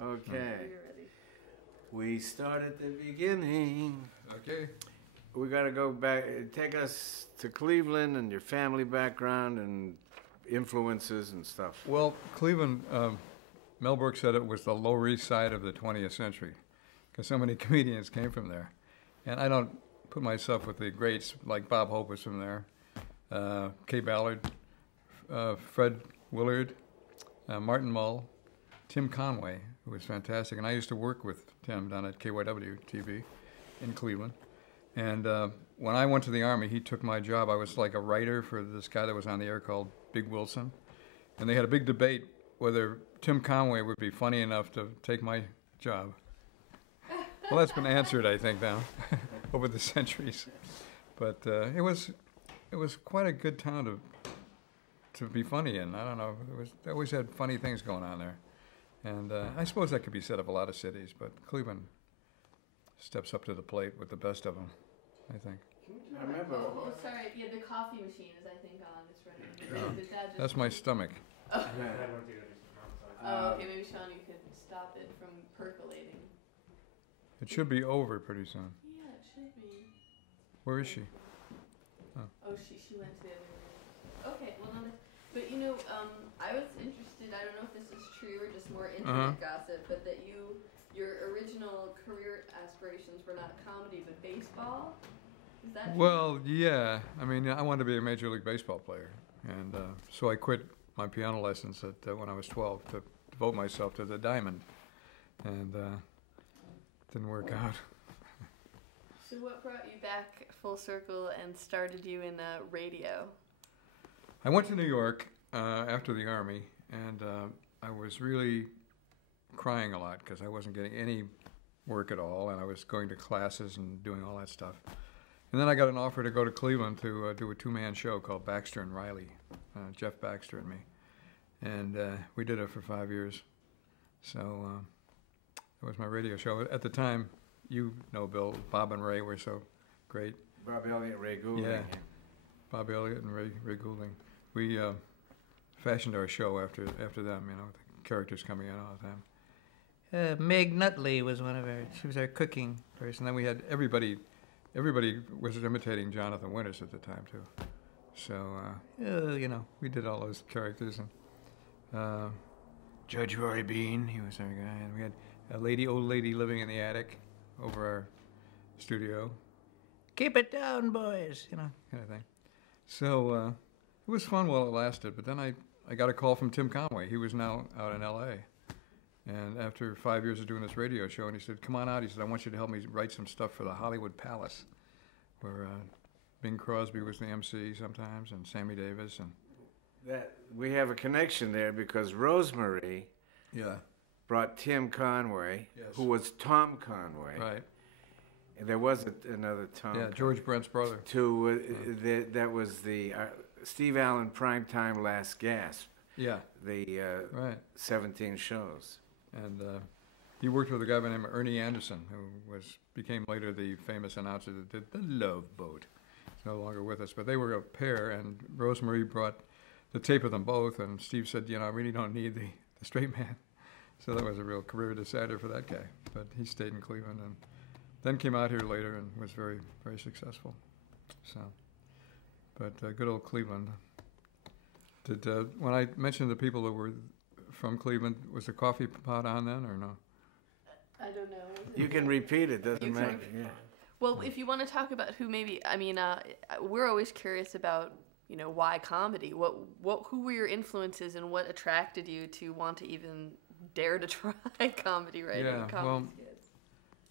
Okay. You're ready. We start at the beginning. Okay. We got to go back. Take us to Cleveland and your family background and influences and stuff. Well, Cleveland, Mel Brooks said it was the Lower East Side of the 20th century because so many comedians came from there. And I don't put myself with the greats like Bob Hope was from there, Kay Ballard, Fred Willard, Martin Mull, Tim Conway, who was fantastic. And I used to work with Tim down at KYW TV in Cleveland. And when I went to the Army, he took my job. I was like a writer for this guy that was on the air called Big Wilson. And they had a big debate whether Tim Conway would be funny enough to take my job. Well, that's been answered, I think, now, over the centuries. But it was quite a good town to be funny in. I don't know. They always had funny things going on there. And I suppose that could be said of a lot of cities, but Cleveland steps up to the plate with the best of them, I think. I remember. Oh, sorry. Yeah, the coffee machine is, I think, on. It's running. That's my stomach. Oh, okay. Maybe, Sean, you could stop it from percolating. It should be over pretty soon. Yeah, it should be. Where is she? Oh, she went to the other room. Okay, well, no, but you know, I was interested, I don't know if this is true or just more internet gossip, but that your original career aspirations were not comedy, but baseball? Is that true? Well, yeah. I mean, I wanted to be a Major League Baseball player. And so I quit my piano lessons when I was 12 to devote myself to the diamond. And didn't work out. So what brought you back full circle and started you in radio? I went to New York after the Army, and I was really crying a lot because I wasn't getting any work at all, and I was going to classes and doing all that stuff. And then I got an offer to go to Cleveland to do a two-man show called Baxter and Riley, Jeff Baxter and me. And we did it for 5 years. So it was my radio show. At the time, you know, Bill, Bob and Ray were so great. Bob Elliott, Ray Goulding. Yeah, Bob Elliott and Ray Goulding. We fashioned our show after them, you know, the characters coming in all the time. Meg Nutley was she was our cooking person. Then we had everybody was imitating Jonathan Winters at the time, too. So, you know, we did all those characters. And Judge Roy Bean, he was our guy. And we had old lady living in the attic over our studio. Keep it down, boys, you know, kind of thing. So it was fun while it lasted, but then I got a call from Tim Conway. He was now out in L.A., and after 5 years of doing this radio show, and he said, come on out. He said, I want you to help me write some stuff for the Hollywood Palace, where Bing Crosby was the MC sometimes, and Sammy Davis. And that we have a connection there because Rosemary brought Tim Conway, who was Tom Conway. Right. And there was another Tom. Yeah, George Brent's brother. That was the Steve Allen Primetime Last Gasp. Yeah. The 17 shows. And he worked with a guy by the name of Ernie Anderson, who became later the famous announcer that did The Love Boat. He's no longer with us, but they were a pair, and Rosemary brought the tape of them both, and Steve said, you know, I really don't need the straight man. So that was a real career decider for that guy. But he stayed in Cleveland and then came out here later and was very, very successful. So, but good old Cleveland. When I mentioned the people that were from Cleveland, was the coffee pot on then or no? I don't know. You can repeat it, doesn't matter. Yeah. Well, if you want to talk about who maybe, I mean, we're always curious about, you know, why comedy? Who were your influences and what attracted you to want to even dare to try comedy writing? Yeah, well,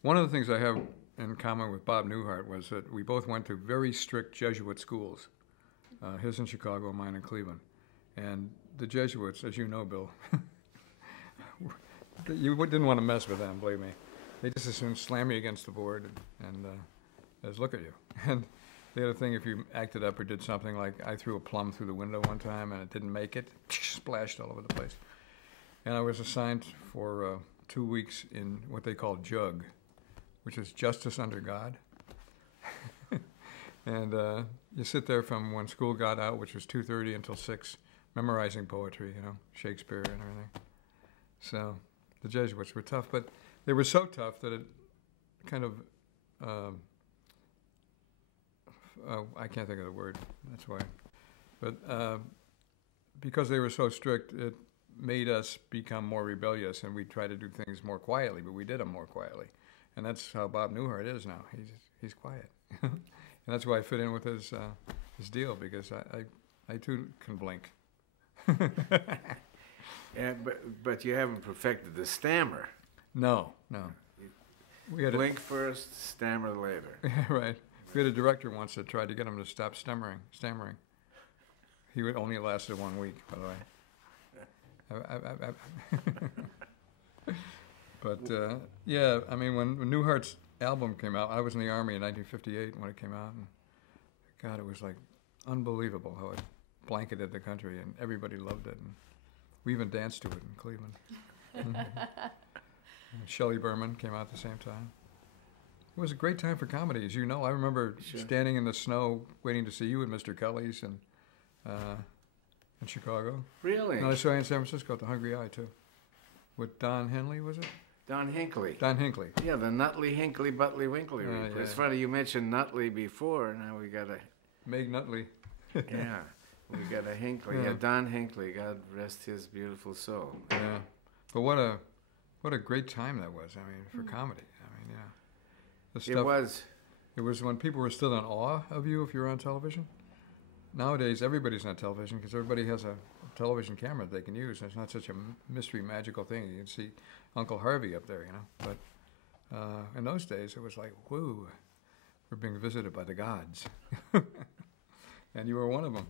one of the things I have in common with Bob Newhart was that we both went to very strict Jesuit schools, his in Chicago, mine in Cleveland. And the Jesuits, as you know, Bill, you didn't want to mess with them, believe me. They just as soon slam you against the board and as look at you. And the other thing, if you acted up or did something like I threw a plum through the window one time and it didn't make it, splashed all over the place. And I was assigned for 2 weeks in what they call JUG, which is Justice Under God. And you sit there from when school got out, which was 2:30 until 6, memorizing poetry, you know, Shakespeare and everything. So the Jesuits were tough, but they were so tough that it kind of, I can't think of the word, that's why. But because they were so strict, it made us become more rebellious, and we tried to do things more quietly, but we did them more quietly. And that's how Bob Newhart is now. He's quiet. And that's why I fit in with his deal, because I too can blink. Yeah, but you haven't perfected the stammer. No. We had blink first, stammer later. Right. We had a director once that tried to get him to stop stammering. He would only lasted 1 week, by the way. But yeah, I mean, when Newhart's album came out, I was in the Army in 1958 when it came out, and God, it was like unbelievable how it blanketed the country, and everybody loved it. And we even danced to it in Cleveland. Shelley Berman came out at the same time. It was a great time for comedy, as you know. I remember standing in the snow waiting to see you at Mr. Kelly's in Chicago. Really? And I saw you in San Francisco at the Hungry Eye, too. With Don Henley, was it? Don Hinckley. Don Hinckley. Yeah, the Nutley, Hinckley, Butley, Winkley. Yeah. It's funny you mentioned Nutley before. Now we got a... Meg Nutley. Yeah, we got a Hinckley. Yeah, Don Hinckley. God rest his beautiful soul. Yeah. But what a great time that was, I mean, for comedy. I mean, yeah. The stuff, It was when people were still in awe of you if you were on television. Nowadays, everybody's on television because everybody has a television camera they can use. It's not such a mystery, magical thing. You can see Uncle Harvey up there, you know. But in those days, it was like, whoo, we're being visited by the gods. And you were one of them,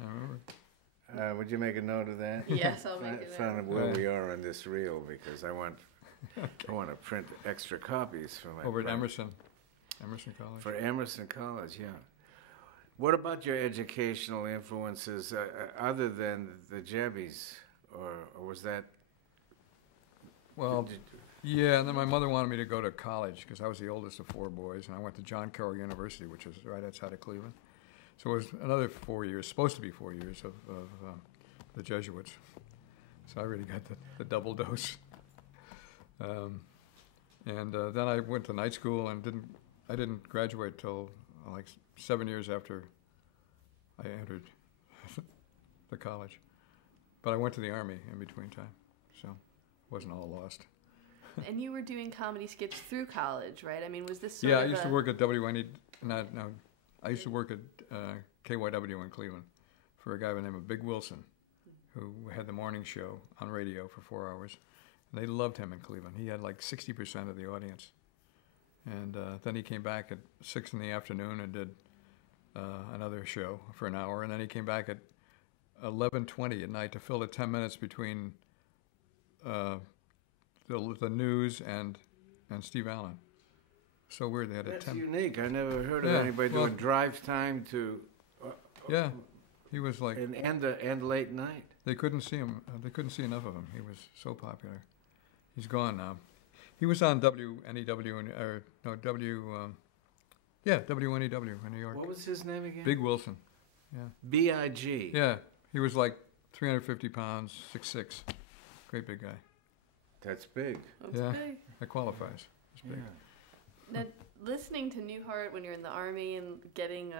I remember. Would you make a note of that? Yes, I'll make a note. Find out where we are on this reel, because I want to print extra copies for my over at friend. Emerson College. For Emerson College, yeah. What about your educational influences other than the Jebbies, or was that? Well, yeah, and then my mother wanted me to go to college because I was the oldest of 4 boys, and I went to John Carroll University, which is right outside of Cleveland. So it was another 4 years, supposed to be 4 years of the Jesuits. So I really got the double dose. And then I went to night school and I didn't graduate till like 7 years after I entered the college. But I went to the Army in between time, so it wasn't all lost. And you were doing comedy skits through college, right? I mean, was this sort of I used to work at I used to work at KYW in Cleveland for a guy by the name of Big Wilson, who had the morning show on radio for 4 hours. And they loved him in Cleveland. He had like 60% of the audience. And then he came back at 6 in the afternoon and did another show for an hour. And then he came back at 11:20 at night to fill the 10 minutes between the news and Steve Allen. So weird. They had That's unique. I never heard of anybody doing drive time to. Yeah, he was like. And late night. They couldn't see him. They couldn't see enough of him. He was so popular. He's gone now. He was on WNEW WNEW in New York. What was his name again? Big Wilson. Yeah. B.I.G. Yeah, he was like 350 pounds, 6'6", great big guy. That's big. That's big. That qualifies. It's big. Now, listening to Newhart when you're in the Army and getting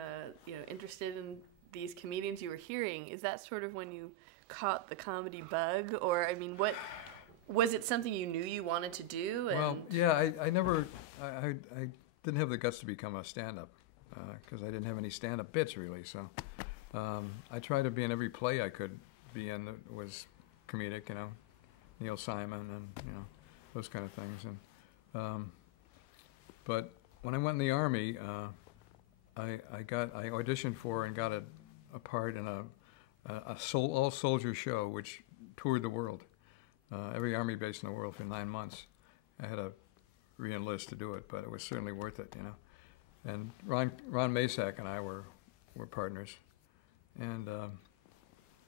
interested in these comedians you were hearing, is that sort of when you caught the comedy bug? Or, I mean, what was it, something you knew you wanted to do? And well, yeah, I never, I didn't have the guts to become a stand-up because I didn't have any stand-up bits really. So I tried to be in every play I could be in that was comedic, you know, Neil Simon and, you know, those kind of things. And but when I went in the Army, I auditioned for and got a part in a all-soldier show which toured the world, every Army base in the world for 9 months. I had to re-enlist to do it, but it was certainly worth it, you know. And Ron Masak and I were partners, and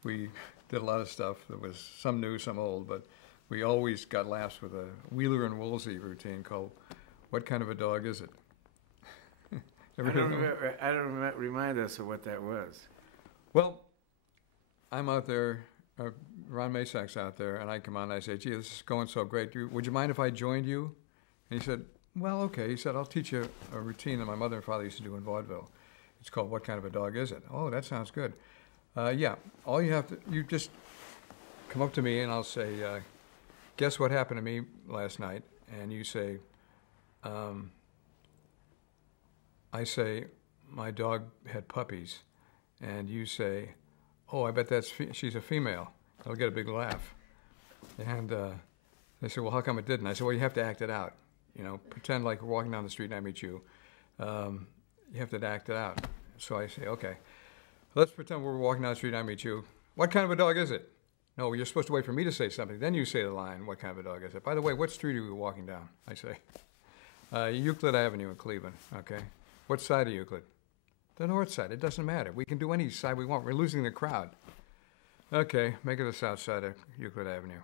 we did a lot of stuff that was some new, some old, but we always got laughs with a Wheeler and Woolsey routine called "What Kind of a Dog Is It?" I don't remind us of what that was. Well, I'm out there Ron Masak's out there, and I come on and I say, gee, this is going so great. Would you mind if I joined you? And he said, well, okay. He said, I'll teach you a routine that my mother and father used to do in vaudeville. It's called What Kind of a Dog Is It? Oh, that sounds good. Yeah, all you have to, you just come up to me and I'll say, guess what happened to me last night? And you say, I say, my dog had puppies. And you say, oh, I bet she's a female. I'll get a big laugh. And they say, well, how come it didn't? I said, well, you have to act it out. You know, pretend like we're walking down the street and I meet you. You have to act it out. So I say, okay, let's pretend we're walking down the street and I meet you. What kind of a dog is it? No, you're supposed to wait for me to say something. Then you say the line, what kind of a dog is it? By the way, what street are you walking down? I say, Euclid Avenue in Cleveland, okay? What side of Euclid? The north side. It doesn't matter. We can do any side we want. We're losing the crowd. Okay, make it the south side of Euclid Avenue.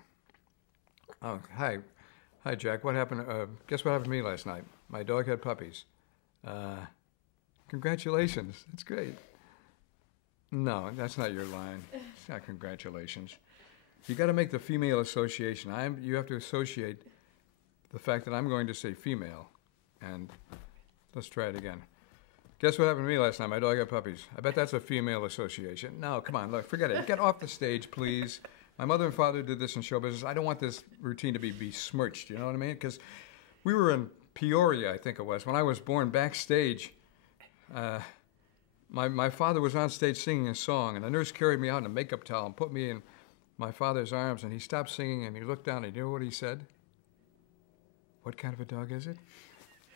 Oh, hi, Jack. What happened? Guess what happened to me last night? My dog had puppies. Congratulations. That's great. No, that's not your line. It's not congratulations. You got to make the female association. You have to associate the fact that I'm going to say female. And let's try it again. Guess what happened to me last night? My dog had puppies. I bet that's a female association. No, come on, look, forget it. Get off the stage, please. My mother and father did this in show business. I don't want this routine to be besmirched, you know what I mean? Because we were in Peoria, I think it was. When I was born, backstage, my father was on stage singing a song, and the nurse carried me out in a makeup towel and put me in my father's arms, and he stopped singing, and he looked down, and you know what he said? What kind of a dog is it?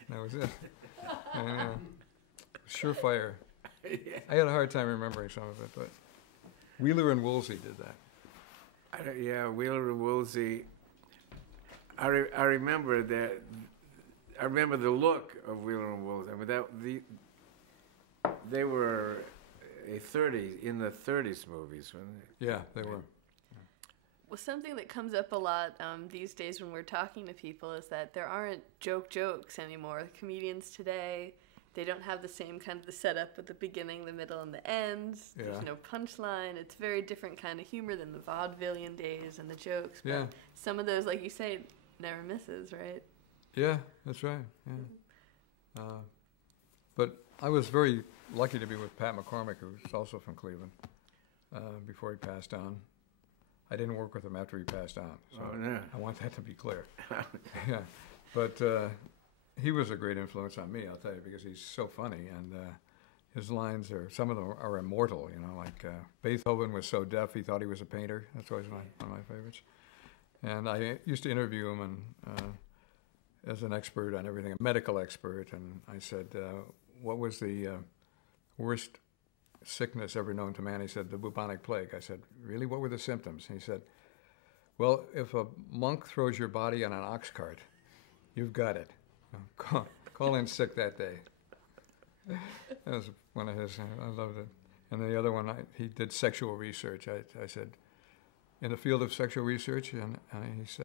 And that was it. Surefire. Yeah. I had a hard time remembering some of it, but Wheeler and Woolsey did that. Yeah, Wheeler and Woolsey. I remember that. I remember the look of Wheeler and Woolsey. I mean, they were in the 30s movies, weren't they? Yeah, they were. Well, something that comes up a lot these days when we're talking to people is that there aren't jokes anymore. The comedians today, they don't have the same kind of the setup with the beginning, the middle, and the end. Yeah. There's no punchline. It's very different kind of humor than the vaudevillian days and the jokes. But some of those, like you say, never misses, right? Yeah, that's right. Yeah. But I was very lucky to be with Pat McCormick, who's also from Cleveland, before he passed on. I didn't work with him after he passed on, so I want that to be clear. Yeah, but he was a great influence on me, I'll tell you, because he's so funny, and his lines some of them are immortal. You know, like Beethoven was so deaf he thought he was a painter. That's always one of my favorites. And I used to interview him and as an expert on everything, a medical expert, and I said, what was the worst sickness ever known to man? He said, the bubonic plague. I said, really? What were the symptoms? And he said, well, if a monk throws your body on an ox cart, you've got it. Call in sick that day. That was one of his. I loved it. And then the other one, he did sexual research. I said, in the field of sexual research? And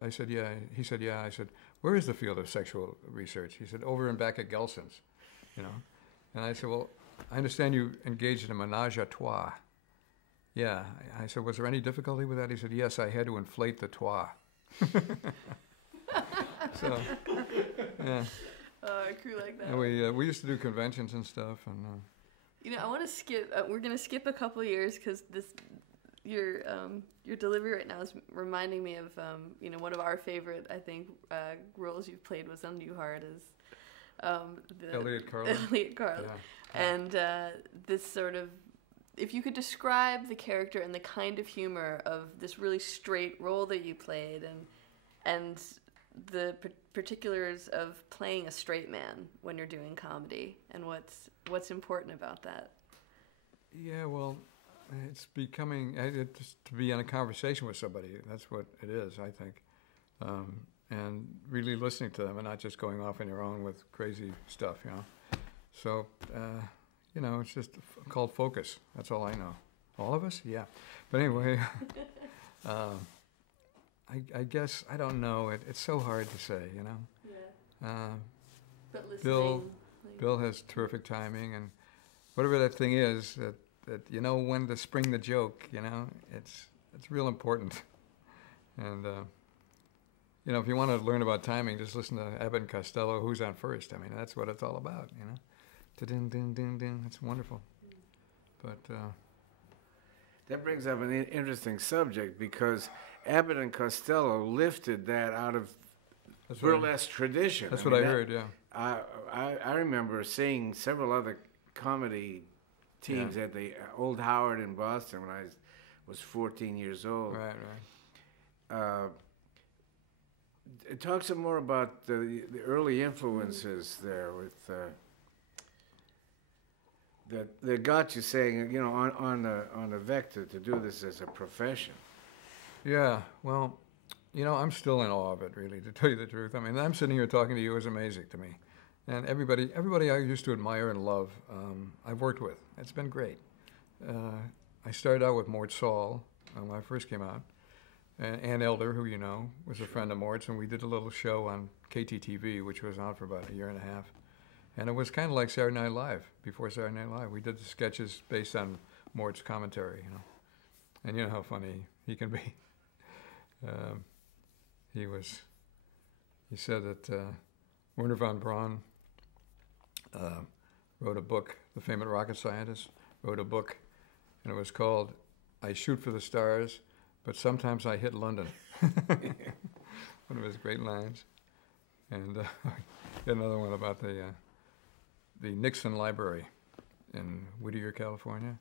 I said, yeah. He said, yeah. I said, where is the field of sexual research? He said, over and back at Gelson's, you know. And I said, well, I understand you engaged in a menage a trois. Yeah. I said, was there any difficulty with that? He said, yes, I had to inflate the trois. So, yeah. Oh, a crew like that. And we used to do conventions and stuff. And you know, I want to skip. We're gonna skip a couple years because your delivery right now is reminding me of one of our favorite, I think, roles you've played was on Newhart is Elliot Carlin. Yeah. And this sort of, if you could describe the character and the kind of humor of this really straight role that you played, and the particulars of playing a straight man when you're doing comedy, and what's important about that. Yeah, well, it's becoming to be in a conversation with somebody. That's what it is, I think, and really listening to them and not just going off on your own with crazy stuff, you know. So, it's just called focus. That's all I know. All of us? Yeah. But anyway, I guess, I don't know. It's so hard to say, you know. Yeah. But listening. Bill has terrific timing, and whatever that thing is, that when to spring the joke, you know, it's real important. And you know, if you want to learn about timing, just listen to Abbott and Costello. Who's on first? I mean, that's what it's all about. You know, din din din din. It's wonderful. But that brings up an interesting subject because Abbott and Costello lifted that out of burlesque tradition. That's what I heard. Yeah. I remember seeing several other comedy teams at the Old Howard in Boston when I was 14 years old. Right. Talk some more about the early influences there with that got you saying, you know, on the vector to do this as a profession. Yeah. Well, you know, I'm still in awe of it, really, to tell you the truth. I mean, I'm sitting here talking to you is amazing to me. And everybody I used to admire and love, I've worked with. It's been great. I started out with Mort Saul when I first came out. Ann Elder, who you know, was a friend of Mort's, and we did a little show on KTTV, which was on for about a year and a half. And it was kind of like Saturday Night Live, before Saturday Night Live. We did the sketches based on Mort's commentary, you know. And you know how funny he can be. He said that Werner von Braun wrote a book, the famous rocket scientist, wrote a book, and it was called I Shoot for the Stars, but Sometimes I Hit London. One of his great lines. And another one about the Nixon Library in Whittier, California.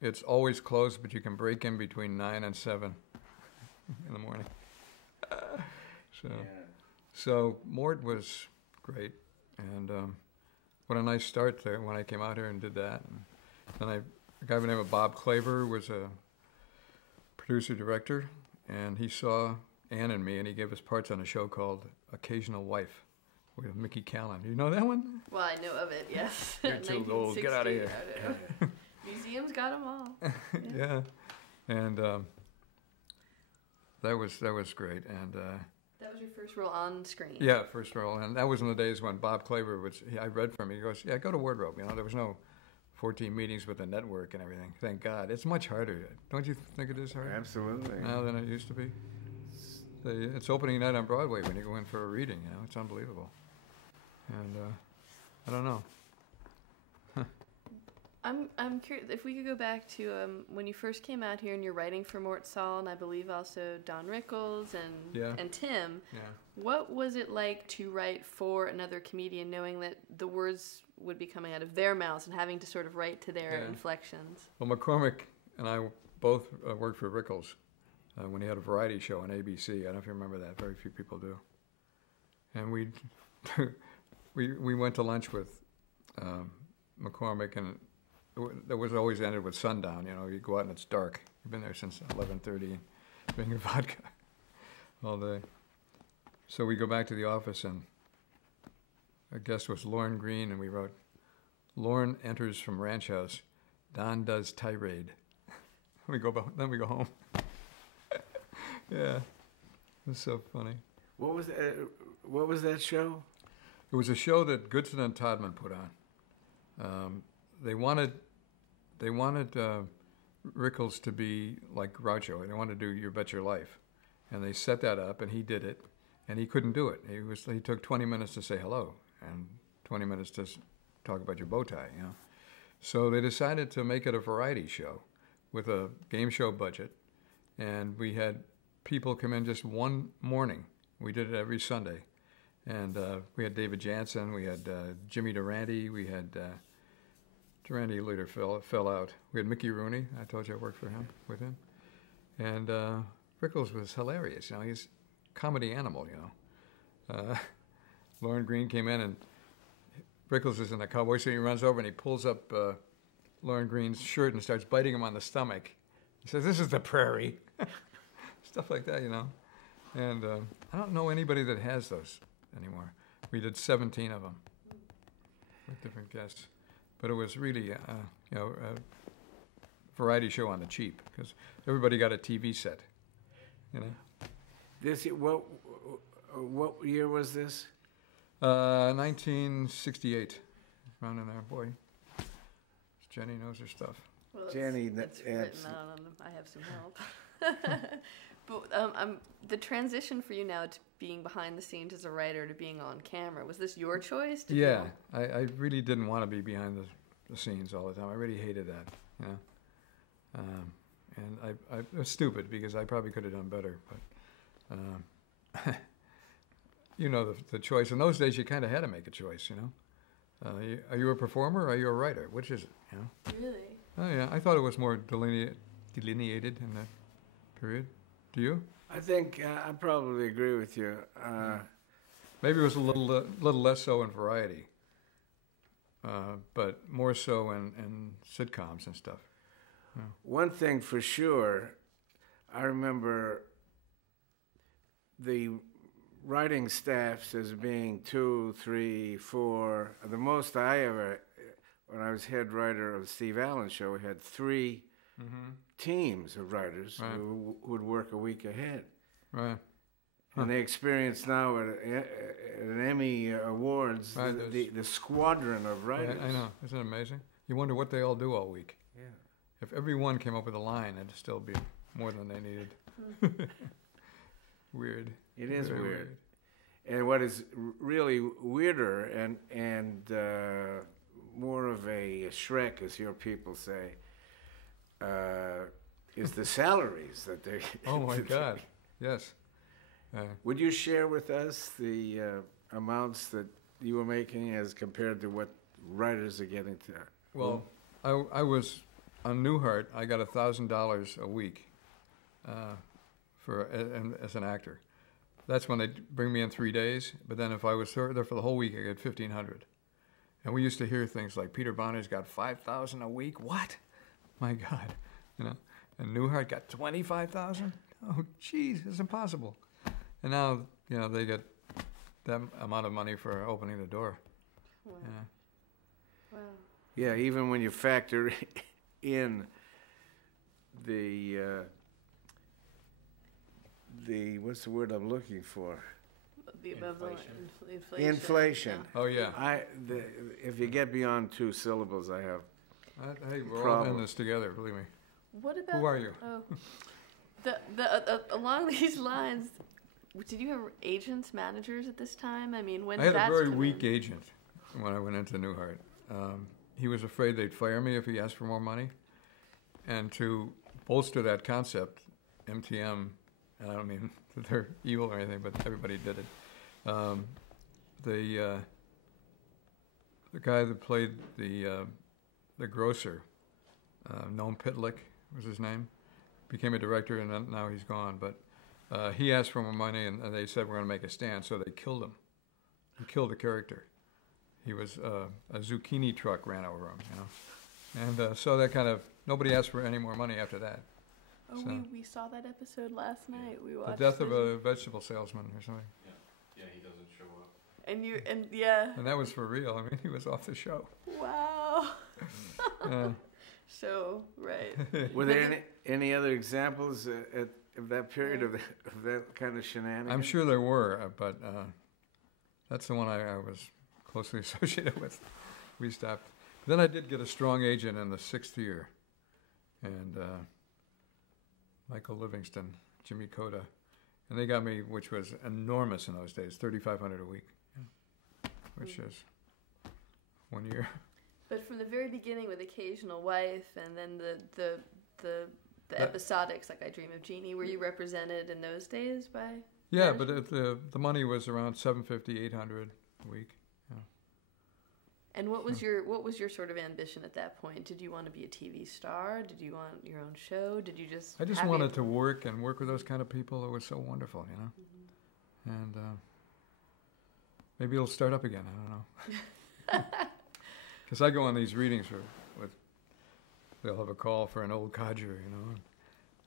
It's always closed, but you can break in between 9 and 7 in the morning. So Mort was great, and what a nice start there when I came out here and did that. And then a guy by the name of Bob Claver was a producer-director, and he saw Ann and me, and he gave us parts on a show called Occasional Wife with Mickey Callan. Do you know that one? Well, I know of it, yes. You're too old. Get out of here. Museums got them all. Yeah. And that was great. And that was your first role on screen. Yeah, first role. And that was in the days when Bob Claver I read from him. He goes, yeah, go to Wardrobe. You know, there was no 14 meetings with the network and everything. Thank God. It's much harder. Don't you think it is harder? Absolutely. Now than it used to be? It's opening night on Broadway when you go in for a reading, you know. It's unbelievable. And I don't know. I'm curious if we could go back to when you first came out here and you're writing for Mort Saul and I believe also Don Rickles and Tim. Yeah. What was it like to write for another comedian, knowing that the words would be coming out of their mouths and having to sort of write to their inflections? Well, McCormick and I both worked for Rickles when he had a variety show on ABC. I don't know if you remember that. Very few people do. And we went to lunch with McCormick, and that was always ended with sundown. You know, you go out and it's dark. You've been there since 11:30, drinking vodka all day. So we go back to the office, and our guest was Lauren Green, and we wrote, Lauren enters from Ranch House, Don does tirade. Then we go home. Yeah, it was so funny. What was that show? It was a show that Goodson and Todman put on. They wanted Rickles to be like Groucho. They wanted to do You Bet Your Life, and they set that up, and he did it, and he couldn't do it. He took 20 minutes to say hello and 20 minutes to talk about your bow tie, you know. So they decided to make it a variety show with a game show budget, and we had people come in just one morning. We did it every Sunday, and we had David Jansen, we had Jimmy Durante, we had Durante later fell out. We had Mickey Rooney. I told you I worked with him, and Rickles was hilarious. You know, he's a comedy animal. You know, Lauren Green came in, and Rickles is in a cowboy suit. He runs over and he pulls up Lauren Green's shirt and starts biting him on the stomach. He says, "This is the prairie." Stuff like that, you know. And I don't know anybody that has those anymore. We did 17 of them with different guests. But it was really, a variety show on the cheap because everybody got a TV set, you know. What year was this? 1968, around in there. Boy, Jenny knows her stuff. Well, Jenny, it's written on them. I have some help. But the transition for you now to being behind the scenes as a writer to being on camera, was this your choice? Yeah, I really didn't want to be behind the scenes all the time. I really hated that, you know. And I was stupid because I probably could have done better. But you know, the choice in those days, you kind of had to make a choice, you know. Are you a performer or are you a writer? Which is it? You know? Really? Oh yeah, I thought it was more delineated in that period. Do you? I think I probably agree with you. Maybe it was a little less so in Variety, but more so in sitcoms and stuff. Yeah. One thing for sure, I remember the writing staffs as being 2, 3, 4. The most I ever, when I was head writer of Steve Allen's show, we had 3 teams of writers who would work a week ahead. Right. And they experience now at an Emmy Awards the squadron of writers. I know. Isn't it amazing? You wonder what they all do all week. Yeah. If everyone came up with a line, it'd still be more than they needed. Weird. It is weird. And what is really weirder and more of a Shrek, as your people say, is the salaries that they. Oh my God! Yes. Would you share with us the amounts that you were making as compared to what writers are getting to? Well, I was on Newhart. I got $1,000 a week as an actor. That's when they bring me in 3 days. But then if I was there for the whole week, I get $1,500. And we used to hear things like Peter Bonner's got $5,000 a week. What? My God, you know. And Newhart got $25,000. Oh, geez, it's impossible. And now, you know, they get that amount of money for opening the door. Wow. Yeah. Wow. Yeah, even when you factor in the what's the word I'm looking for? The Inflation. Oh yeah. If you get beyond 2 syllables, I have. Hey, we're all in this together. Believe me. What about? Who are you? Oh, along these lines, did you have agents, managers at this time? I mean, when I had a very weak agent when I went into Newhart. He was afraid they'd fire me if he asked for more money, and to bolster that concept, MTM. And I don't mean that they're evil or anything, but everybody did it. The guy that played the grocer, Noam Pitlick was his name, became a director, and now he's gone. But he asked for more money, and they said we're going to make a stand, so they killed him. He killed the character. He was a zucchini truck ran over him, you know, and so that kind of nobody asked for any more money after that. Oh, So- we saw that episode last night. We watched The death of a vegetable salesman or something. Yeah, he doesn't show up. and yeah. And that was for real. I mean, he was off the show. Wow. Yeah. So right. Were there any other examples of that period of that kind of shenanigans? I'm sure there were, but that's the one I was closely associated with. We stopped. Then I did get a strong agent in the 6th year, and Michael Livingston, Jimmy Coda, and they got me, which was enormous in those days, $3,500 a week, which is 1 year. But from the very beginning, with Occasional Wife, and then the episodics, like I Dream of Jeannie, were you represented in those days by? Yeah, but the money was around $750, $800 a week. Yeah. And what was your sort of ambition at that point? Did you want to be a TV star? Did you want your own show? Did you just? I just wanted to work with those kind of people. It was so wonderful, you know. Mm-hmm. And maybe it'll start up again. I don't know. Because I go on these readings they'll have a call for an old codger, you know.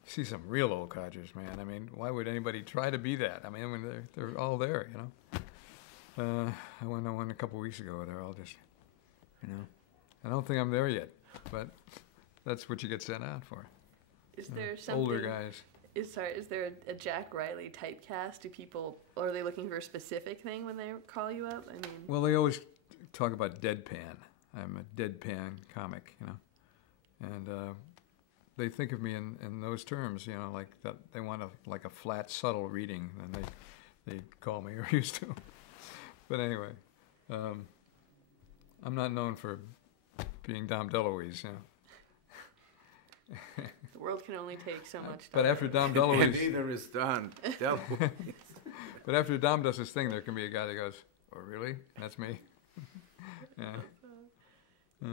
See some real old codgers, man. I mean, why would anybody try to be that? I mean they're all there, you know. I went on one a couple of weeks ago. They're all just, you know. I don't think I'm there yet, but that's what you get sent out for. Is there something? Older guys. Is there a Jack Riley typecast? Do people, or are they looking for a specific thing when they call you up? I mean. Well, they always talk about deadpan. I'm a deadpan comic, you know, and they think of me in those terms, you know, like that they want like a flat, subtle reading, and they call me or used to. But anyway, I'm not known for being Dom DeLuise, you know. The world can only take so much. But after Dom And DeLuise, neither is Don DeLuise. but after Dom does his thing, there can be a guy that goes, "Oh, really? That's me." Yeah.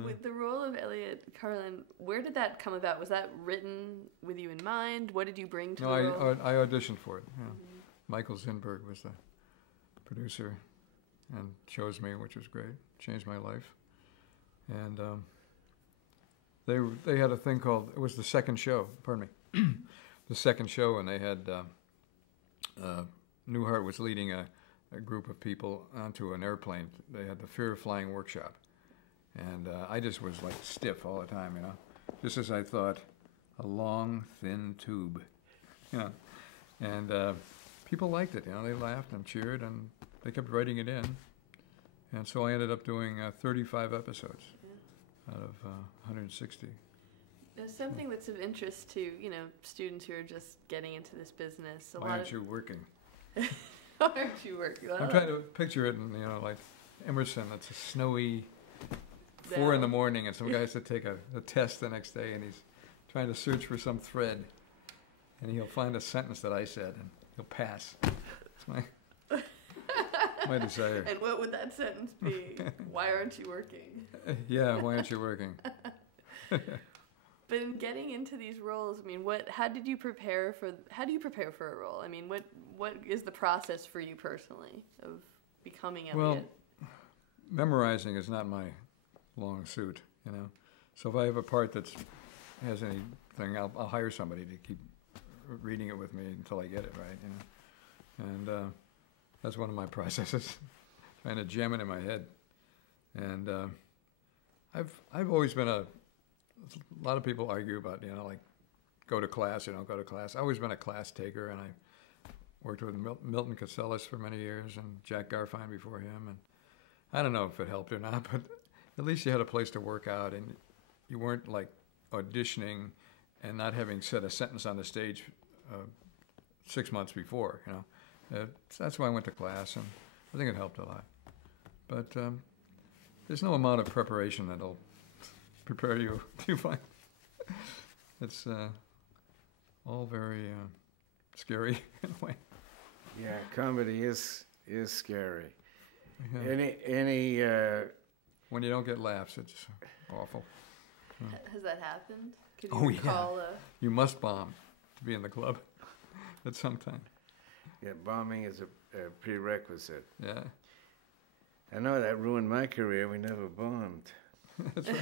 With the role of Elliot Carlin, where did that come about? Was that written with you in mind? What did you bring to No, the role? I auditioned for it. Yeah. Michael Zinberg was the producer and chose me, which was great. Changed my life. And they had a thing called, it was the second show, pardon me, the second show, and they had, Newhart was leading a group of people onto an airplane. They had the Fear of Flying workshop. And I just was like stiff all the time, you know, just as I thought, a long, thin tube, you know. And people liked it, you know, they laughed and cheered, and they kept writing it in. And so I ended up doing 35 episodes out of 160. There's something that's of interest to, you know, students who are just getting into this business. Why aren't you working? Why aren't you working? I'm trying to picture it, and you know, like Emerson. It's a snowy 4 in the morning, and some guy has to take a test the next day, and he's trying to search for some thread, and he'll find a sentence that I said, and he'll pass. It's my desire. And what would that sentence be? Why aren't you working? Yeah, why aren't you working? But in getting into these roles, I mean, how do you prepare for a role? I mean, what is the process for you personally of becoming Elliot? Well, memorizing is not my long suit, you know. So if I have a part that has anything, I'll hire somebody to keep reading it with me until I get it right, you know. And that's one of my processes, trying to jam it in my head. And I've always been a lot of people argue about, you know, like go to class, you know, go to class. I've always been a class taker, and I worked with Milton Casellas for many years and Jack Garfine before him. And I don't know if it helped or not, but at least you had a place to work out, and you weren't like auditioning and not having said a sentence on the stage 6 months before, you know. That's why I went to class, and I think it helped a lot. But there's no amount of preparation that'll prepare you to find. It's all very scary in a way. Yeah, comedy is scary. Yeah. Any When you don't get laughs, it's awful. Has that happened? Could Oh, you yeah. recall You must bomb to be in the club at some time. Yeah, bombing is a prerequisite. Yeah, I know that ruined my career. We never bombed. that's right.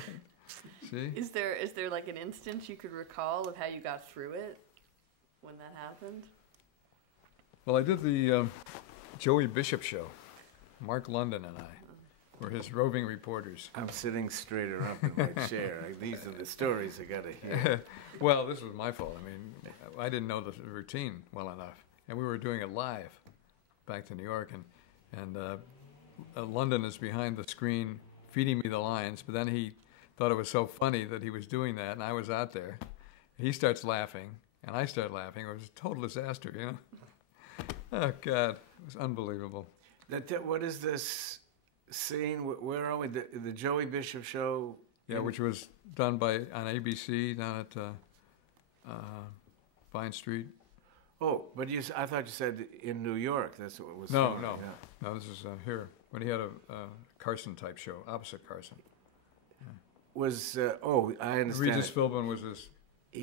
See? Is there like an instance you could recall of how you got through it when that happened? Well, I did the Joey Bishop show. Mark London and I were his roving reporters. I'm sitting straighter up in my chair. These are the stories I got to hear. Well, this was my fault. I mean, I didn't know the routine well enough. And we were doing it live back to New York. And London is behind the screen feeding me the lines. But then he thought it was so funny that he was doing that. And I was out there. He starts laughing. And I start laughing. It was a total disaster, you know. Oh, God. It was unbelievable. What is this scene? Where are we? The Joey Bishop show? Yeah, which was done on ABC down at Vine Street. Oh, but I thought you said in New York. That's what it was. No, for. no. Yeah. No, this is here. When he had a Carson-type show, opposite Carson. I understand. Regis Philbin was his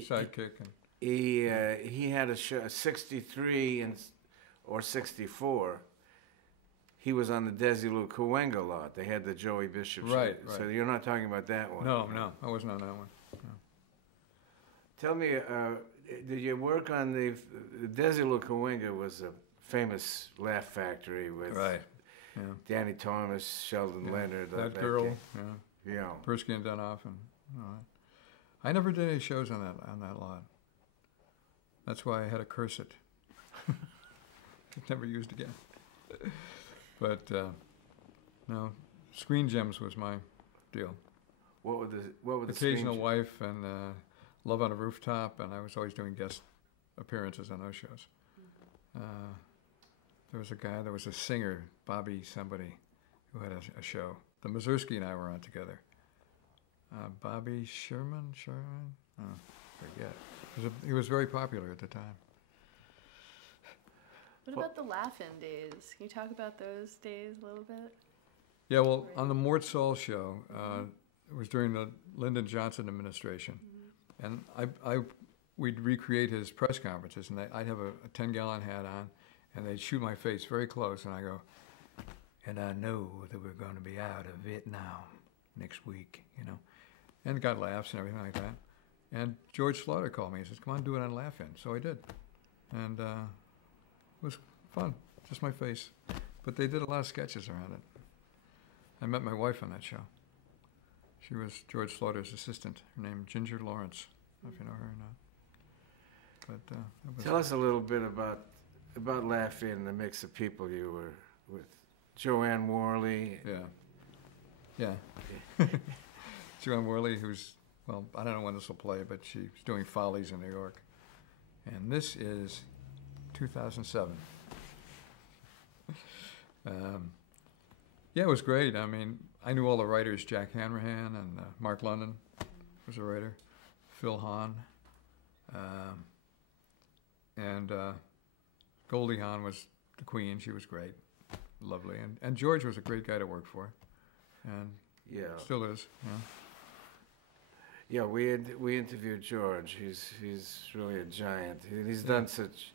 sidekick. And He had a show, 63 or 64. He was on the Desilu Cahuenga lot. They had the Joey Bishop show. Right. So you're not talking about that one. No, I wasn't on that one. No. Tell me, did you work on the Desilu Cahuenga was a famous laugh factory with Right. Yeah. Danny Thomas, Sheldon Leonard. That girl. gang. Yeah. Yeah. Persky and Dunoff, and I never did any shows on that lot. That's why I had to curse it. It's never used again. But no, Screen Gems was my deal. What were the Occasional screen- Wife and Love on a Rooftop, and I was always doing guest appearances on those shows. There was a guy, there was a singer, Bobby somebody, who had a show. The Mazursky and I were on together. Bobby Sherman? Oh, forget. He was very popular at the time. What about the Laugh-In days? Can you talk about those days a little bit? Yeah, well, on the Mort Saul show, it was during the Lyndon Johnson administration, and we'd recreate his press conferences, and I'd have a 10-gallon hat on, and they'd shoot my face very close, and I go, and I know that we're going to be out of Vietnam next week, you know, and got laughs and everything like that. And George Slaughter called me. He says, "Come on, do it on Laugh-In." So I did, and it was fun, just my face. But they did a lot of sketches around it. I met my wife on that show. She was George Slaughter's assistant. Her name Ginger Lawrence. I don't know if you know her or not. But Tell us a little bit about Laugh-In, the mix of people you were with. Joanne Worley. Yeah. Joanne Worley, who's, well, I don't know when this will play, but she's doing Follies in New York. And this is 2007. Yeah, it was great. I mean, I knew all the writers, Jack Hanrahan and Mark London was a writer, Phil Hahn, and Goldie Hawn was the queen. She was great, lovely. And George was a great guy to work for, and still is. Yeah, we interviewed George. He's really a giant. He's done such.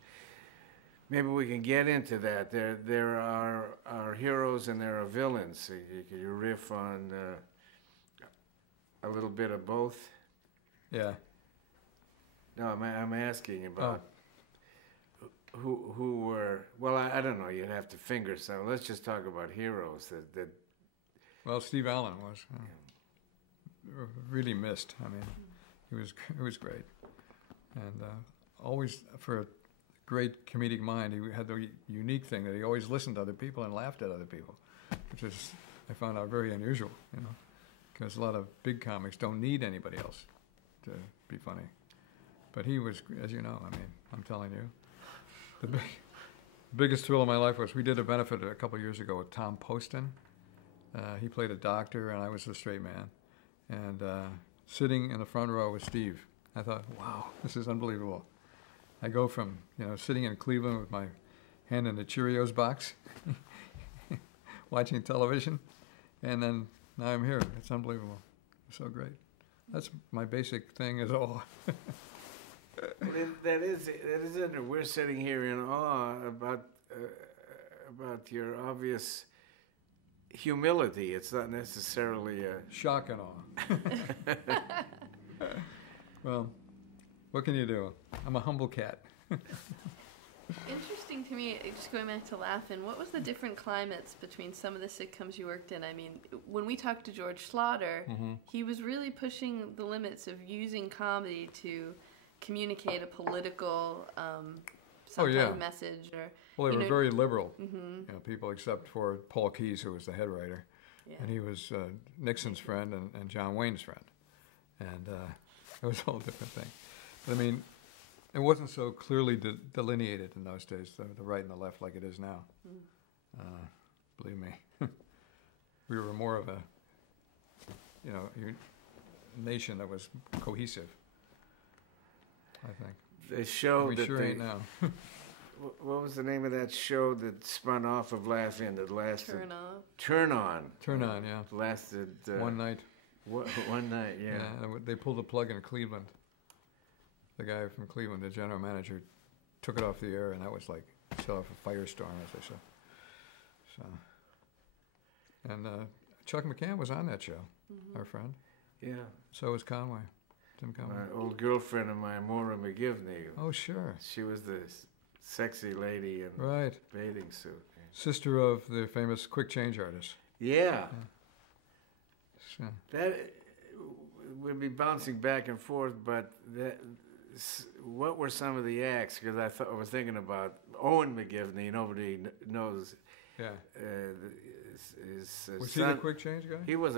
Maybe we can get into that. There are heroes and there are villains. You riff on a little bit of both. Yeah. No, I'm asking about who were. Well, I don't know. You'd have to finger some. Let's just talk about heroes that. Well, Steve Allen was really missed. I mean, he was great, and always for a great comedic mind. He had the unique thing that he always listened to other people and laughed at other people, which is I found out very unusual. You know, because a lot of big comics don't need anybody else to be funny. But he was, as you know, I mean, I'm telling you, the biggest thrill of my life was we did a benefit a couple of years ago with Tom Poston. He played a doctor, and I was the straight man. And sitting in the front row with Steve, I thought, wow, this is unbelievable. I go from, sitting in Cleveland with my hand in the Cheerios box, watching television, and then now I'm here. It's unbelievable. It's so great. That's my basic thing is all. That is it. We're sitting here in awe about your obvious humility. It's not necessarily a shock and awe. Well, what can you do? I'm a humble cat. Interesting to me, just going back to Laugh-In, what was the different climates between some of the sitcoms you worked in? I mean, when we talked to George Slaughter, he was really pushing the limits of using comedy to communicate a political some kind of message. Well, they were very liberal, people except for Paul Keyes, who was the head writer. Yeah. And he was Nixon's friend and John Wayne's friend. And it was a whole different thing. But I mean, it wasn't so clearly delineated in those days, the right and the left, like it is now. Believe me. We were more of a, nation that was cohesive, I think. The show we that sure ain't now. What was the name of that show that spun off of Laugh-In that lasted? Turn On. Turn On, yeah. Lasted one night. One night, yeah. Yeah, they pulled the plug in Cleveland. The guy from Cleveland, the general manager, took it off the air, and that was like set off a firestorm, as they say. So, and Chuck McCann was on that show, our friend. Yeah. So was Conway, Tim Conway. My old girlfriend of mine, Maura McGivney. Oh, sure. She was the sexy lady in bathing suit. Sister of the famous quick change artist. Yeah. So. That we'd be bouncing back and forth, but what were some of the acts? Because I was thinking about Owen McGivney. Nobody knows. Yeah. His was son, he the quick change guy? He was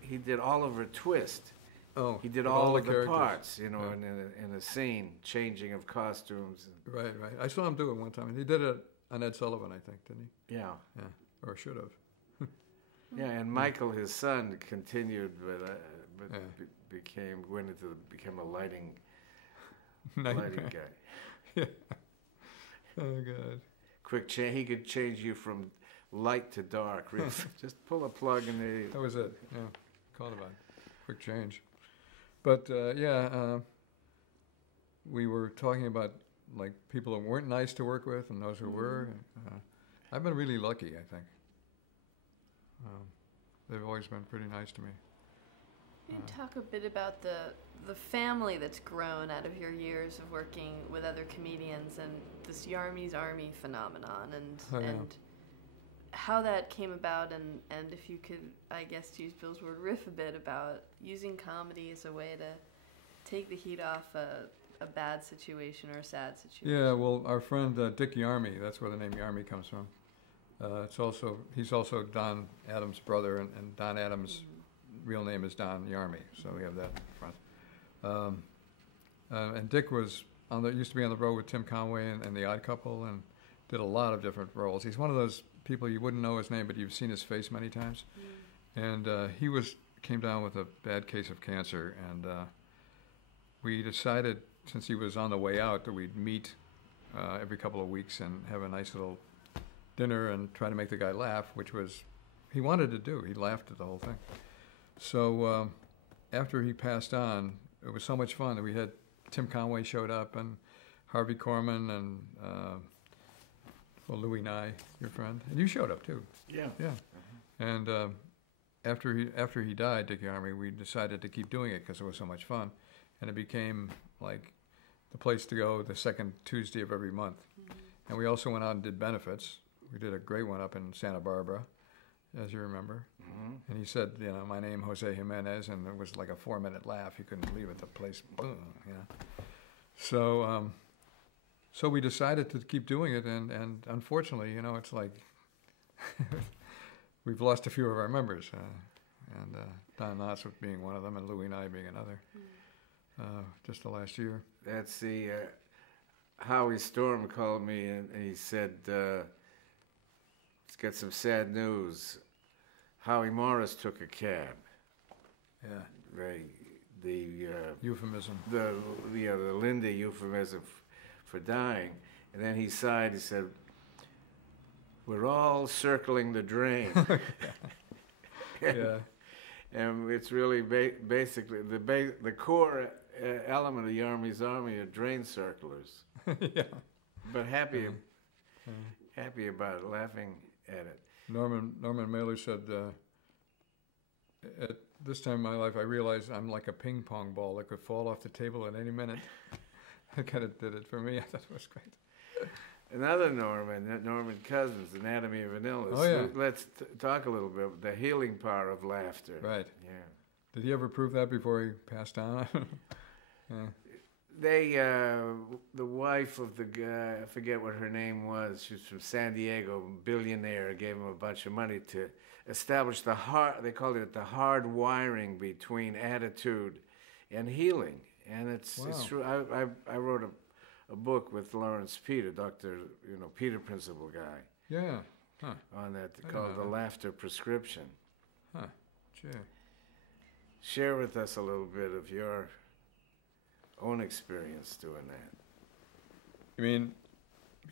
he did Oliver Twist. Oh, He did with all of the characters. parts, you know, Yeah. in a scene, changing of costumes. Right. I saw him do it one time. He did it on Ed Sullivan, I think, didn't Yeah. he? Yeah, or should have. Yeah, and Michael, his son, continued, but Yeah. became a lighting Nightmare. guy. Yeah. Oh God. Quick change. He could change you from light to dark. Really. Just pull a plug and there. That was it. Yeah, called about quick change. But we were talking about like people who weren't nice to work with and those who were. I've been really lucky, I think. They've always been pretty nice to me. You can talk a bit about the family that's grown out of your years of working with other comedians and this Yarmy's Army phenomenon and how that came about and if you could, I guess, to use Bill's word, riff a bit about using comedy as a way to take the heat off a bad situation or a sad situation. Yeah, well, our friend Dick Yarmy, that's where the name Yarmy comes from. He's also Don Adams' brother, and Don Adams' real name is Don Yarmy, so we have that in front. And Dick used to be on the road with Tim Conway and The Odd Couple, and did a lot of different roles. He's one of those people you wouldn't know his name, but you've seen his face many times. And he came down with a bad case of cancer, and we decided, since he was on the way out, that we'd meet every couple of weeks and have a nice little dinner and try to make the guy laugh, which was he wanted to do. He laughed at the whole thing. So after he passed on, it was so much fun that we had Tim Conway showed up and Harvey Korman and Louis Nye, your friend, and you showed up too. Yeah. And after he died, Dick Yarmy, we decided to keep doing it because it was so much fun, and it became like the place to go the second Tuesday of every month. And we also went out and did benefits. We did a great one up in Santa Barbara, as you remember. And he said, my name, Jose Jimenez, and it was like a 4-minute laugh. You couldn't believe it. The place, boom, So, so we decided to keep doing it, and unfortunately, it's like we've lost a few of our members, and Don Knotts being one of them, and Louis Nye being another, just the last year. That's the Howie Storm called me and he said, "Let's get some sad news. Howie Morris took a cab." Yeah. The Euphemism. The Linda euphemism for dying, and then he sighed. He said, "We're all circling the drain." Yeah. And it's really basically the core element of the Army's Army are drain circlers. Yeah. But happy about it, laughing at it. Norman Mailer said, at this time in my life, I realized I'm like a ping pong ball that could fall off the table at any minute. That kind of did it for me. I thought it was great. Another Norman Cousins, Anatomy of an Illness. Oh, yeah. Let's talk a little bit about the healing power of laughter. Right. Yeah. Did he ever prove that before he passed on? Yeah. They, the wife of the guy, I forget what her name was, she was from San Diego, billionaire, gave him a bunch of money to establish they called it the hard wiring between attitude and healing. And it's true. I wrote a book with Lawrence Peter, Dr. Peter Principle guy. Yeah. Huh. On that called The Laughter Prescription. Huh. Gee. Share with us a little bit of your own experience doing that. You mean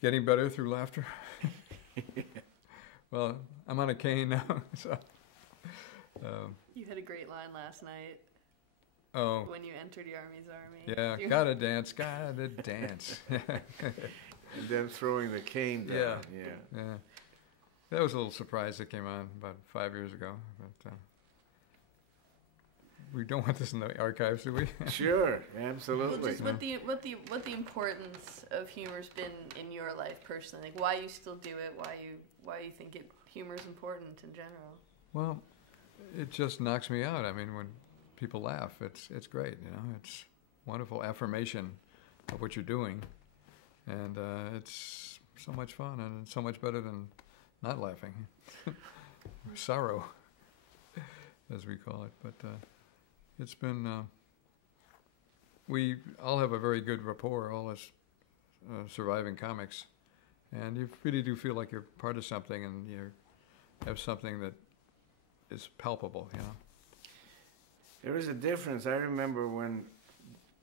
getting better through laughter? Well, I'm on a cane now, so. You had a great line last night. Oh. When you entered the Army's Army. Yeah, gotta dance. And then throwing the cane down. Yeah. That was a little surprise that came on about 5 years ago, but we don't want this in the archives, do we? Sure, absolutely. Well, just what the importance of humor's been in your life personally, like why you still do it, why you think humor's important in general. Well, it just knocks me out. I mean, when people laugh, it's great. It's wonderful affirmation of what you're doing, and it's so much fun, and it's so much better than not laughing, or sorrow, as we call it. But it's been, we all have a very good rapport, all us surviving comics. And you really do feel like you're part of something and you have something that is palpable, you know. There is a difference. I remember when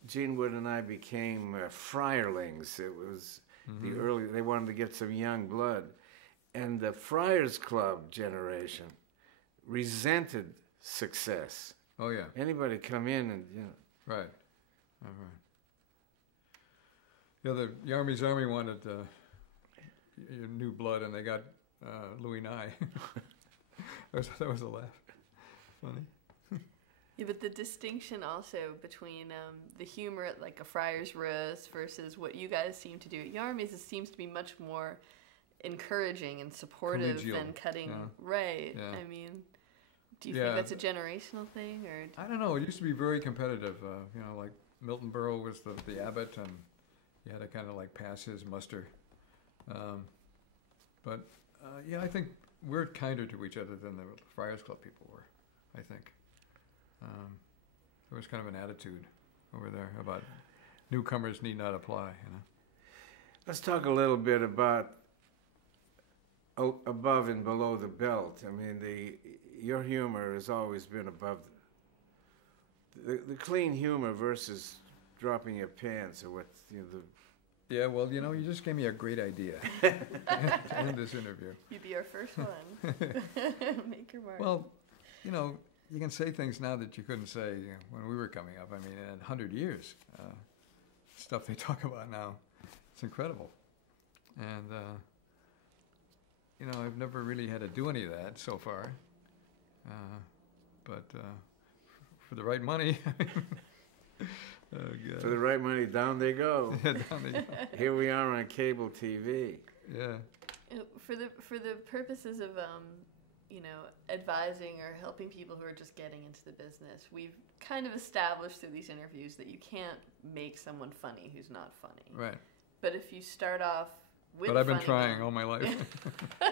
Gene Wood and I became Friarlings. It was the early, they wanted to get some young blood. And the Friars Club generation resented success. Oh, yeah. Anybody come in and, you know. Right. Yeah, the Army's Army wanted new blood, and they got Louis Nye. that was a laugh. Funny. Yeah, but the distinction also between the humor at like a Friar's Roast versus what you guys seem to do at Yarmy's, it seems to be much more encouraging and supportive Collegial. than cutting. Yeah. Right. Yeah. I mean, do you think that's a generational thing, or? I don't know. It used to be very competitive. You know, like Milton Berle was the abbot, and you had to kind of like pass his muster. But yeah, I think we're kinder to each other than the Friars Club people were. I think there was kind of an attitude over there about newcomers need not apply. You know. Let's talk a little bit about above and below the belt. I mean, your humor has always been above the clean humor versus dropping your pants, or what, you know, Yeah, well, you know, you just gave me a great idea to end this interview. You'd be our first one. Make your mark. Well, you know, you can say things now that you couldn't say when we were coming up. I mean, in 100 years, stuff they talk about now, it's incredible. And, you know, I've never really had to do any of that so far. But for the right money, for the right money, down they go. Yeah, down they go. Here we are on cable TV. Yeah. For the purposes of you know, advising or helping people who are just getting into the business, we've kind of established through these interviews that you can't make someone funny who's not funny. Right. But if you start off with But I've been funny trying one- all my life.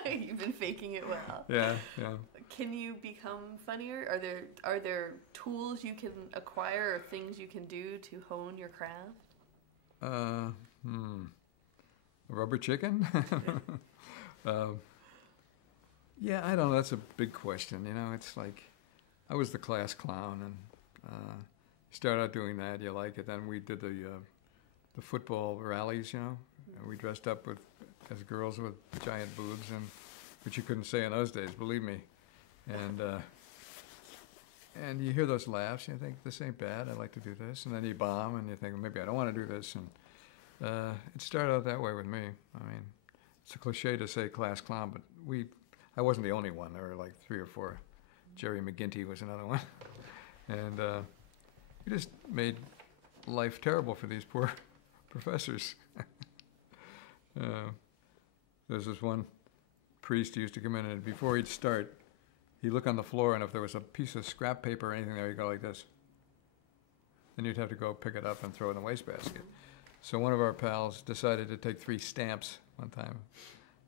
You've been faking it well. Yeah, yeah. Can you become funnier? Are there tools you can acquire or things you can do to hone your craft? A rubber chicken? Yeah, I don't know. That's a big question. You know, it's like I was the class clown, and you start out doing that. You like it. Then we did the football rallies. You know, and we dressed up as girls with giant boobs, which you couldn't say in those days. Believe me. And you hear those laughs, and you think, this ain't bad, I'd like to do this. And then you bomb, and you think, well, maybe I don't want to do this. And it started out that way with me. I mean, it's a cliche to say class clown, but I wasn't the only one. There were like 3 or 4. Jerry McGinty was another one. And we just made life terrible for these poor professors. There's this one priest who used to come in, and before he'd start, he'd look on the floor, and if there was a piece of scrap paper or anything there, he'd go like this. Then you'd have to go pick it up and throw it in the wastebasket. So one of our pals decided to take 3 stamps one time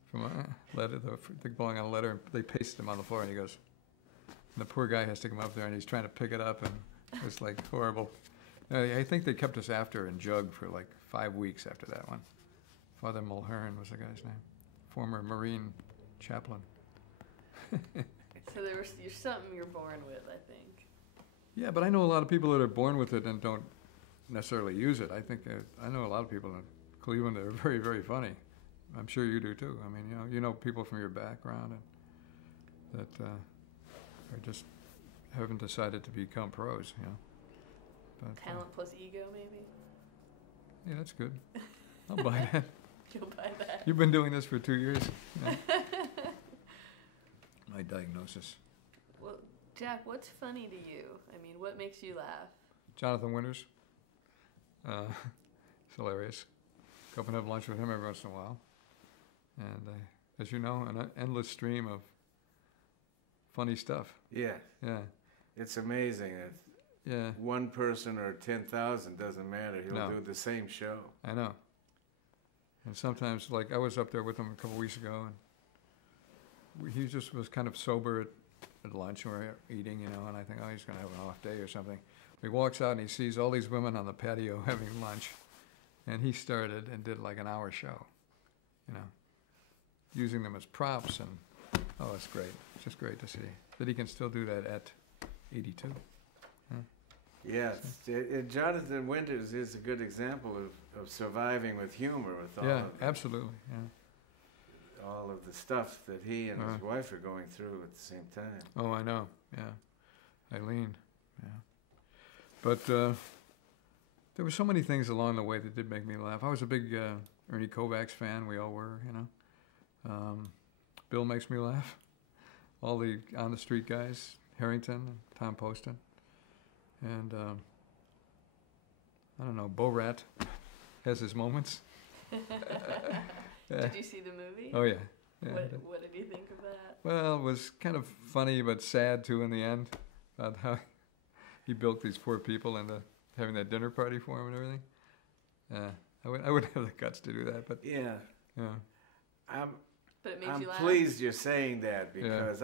from a letter, they belong on a letter, and they pasted them on the floor, and he goes, and the poor guy has to come up there, and he's trying to pick it up, and it was like horrible. I think they kept us after in Jug for like 5 weeks after that one. Father Mulhern was the guy's name, former Marine chaplain. So there's something you're born with, I think. Yeah, but I know a lot of people that are born with it and don't necessarily use it. I think I know a lot of people in Cleveland that are very, very funny. I'm sure you do too. I mean, you know people from your background and that are just haven't decided to become pros. You know, but, Talent plus ego, maybe. Yeah, that's good. I'll buy that. You'll buy that. You've been doing this for 2 years. Yeah. My diagnosis. Well, Jack, what's funny to you? I mean, what makes you laugh? Jonathan Winters. It's hilarious. Go up and have lunch with him every once in a while. And as you know, an endless stream of funny stuff. Yeah. Yeah. It's amazing. Yeah. One person or 10,000 doesn't matter. He'll do the same show. I know. And sometimes, like, I was up there with him a couple weeks ago, and he just was kind of sober at at lunch and we're eating, you know, and I think, oh, he's going to have an off day or something. He walks out and he sees all these women on the patio having lunch, and he started and did like an hour show, you know, using them as props, and oh, it's great. It's just great to see that he can still do that at 82. Yes, Jonathan Winters is a good example of surviving with humor with all Yeah, of absolutely. Yeah. all of the stuff that he and his wife are going through at the same time. Oh, I know. Yeah, Eileen. Yeah. But there were so many things along the way that did make me laugh. I was a big Ernie Kovacs fan. We all were, you know. Bill makes me laugh. All the on the street guys, Harrington, and Tom Poston, and I don't know, Bo Rat has his moments. Did you see the movie? Oh yeah. Yeah. What did you think of that? Well, it was kind of funny but sad too in the end, about how he built these poor people into having that dinner party for him and everything. I wouldn't have the guts to do that, but Yeah, yeah. But it made I'm you laugh. pleased you're saying that, because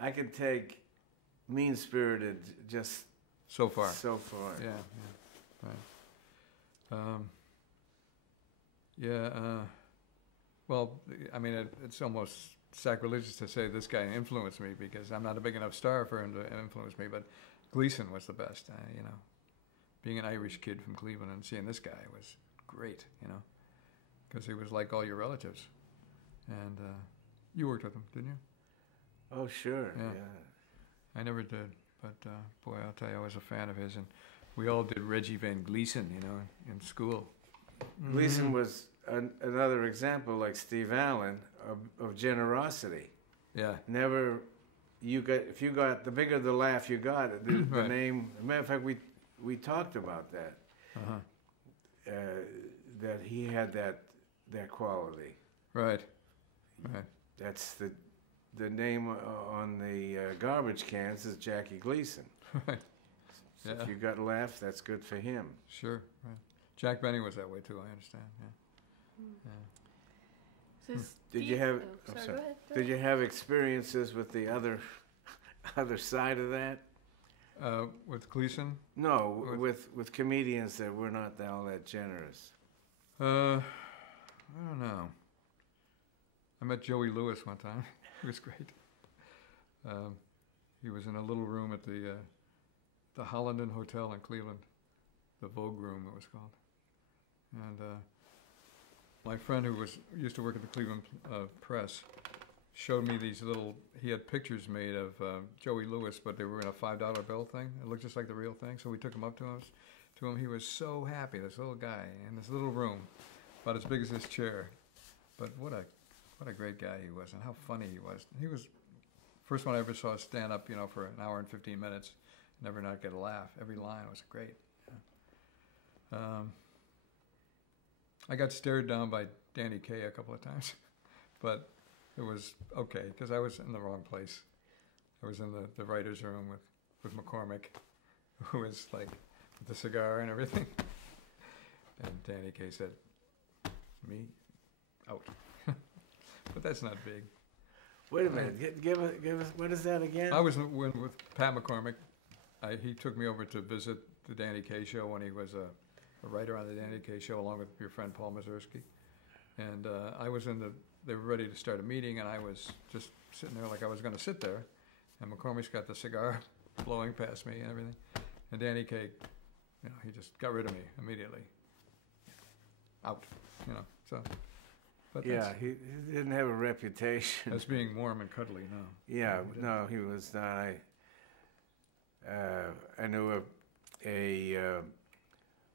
I can take mean-spirited just So far. so far. Yeah, yeah, right. Well, I mean, it's almost sacrilegious to say this guy influenced me, because I'm not a big enough star for him to influence me, but Gleason was the best, you know. Being an Irish kid from Cleveland and seeing this guy was great, you know, because he was like all your relatives. And you worked with him, didn't you? Oh, sure, Yeah. yeah. I never did, but boy, I'll tell you, I was a fan of his, and we all did Reggie Van Gleason, you know, in school. Gleason was another example, like Steve Allen, of generosity. Yeah, Never, if you got, the bigger the laugh you got, the Right. name, as a matter of fact, we talked about that, that he had that quality. right, right. That's the name on the garbage cans is Jackie Gleason. Right. So Yeah. if you got a laugh, that's good for him. Sure, right. Jack Benny was that way too, I understand, yeah. So Did Steve- you have? Oh, I'm sorry, sorry. go ahead. Did you have experiences with the other side of that? With Gleason? No, with comedians that were not all that generous. I don't know. I met Joey Lewis one time. He was great. He was in a little room at the Hollanden Hotel in Cleveland, the Vogue Room it was called. And my friend who used to work at the Cleveland Press showed me these he had pictures made of Joey Lewis, but they were in a $5 bill thing. It looked just like the real thing, so we took him up to him. He was so happy, this little guy in this little room, about as big as this chair. But what a great guy he was, and how funny he was. He was first one I ever saw stand up, you know, for an hour and 15 minutes, never not get a laugh. Every line was great. Yeah. I got stared down by Danny Kaye a couple of times, but it was okay, because I was in the wrong place. I was in the writer's room with McCormick, who was like with the cigar and everything. And Danny Kaye said, "Me? Out." But that's not big. Wait a minute. Give us. What is that again? I was with Pat McCormick. He took me over to visit the Danny Kaye show when he was a writer on the Danny Kaye show, along with your friend Paul Mazursky. And I was they were ready to start a meeting, and I was just sitting there like I was going to sit there. And McCormick's got the cigar blowing past me and everything. And Danny Kaye, you know, he just got rid of me immediately. Out, you know, so. But yeah, he didn't have a reputation. as being warm and cuddly, no. Yeah, no, he was not. I knew a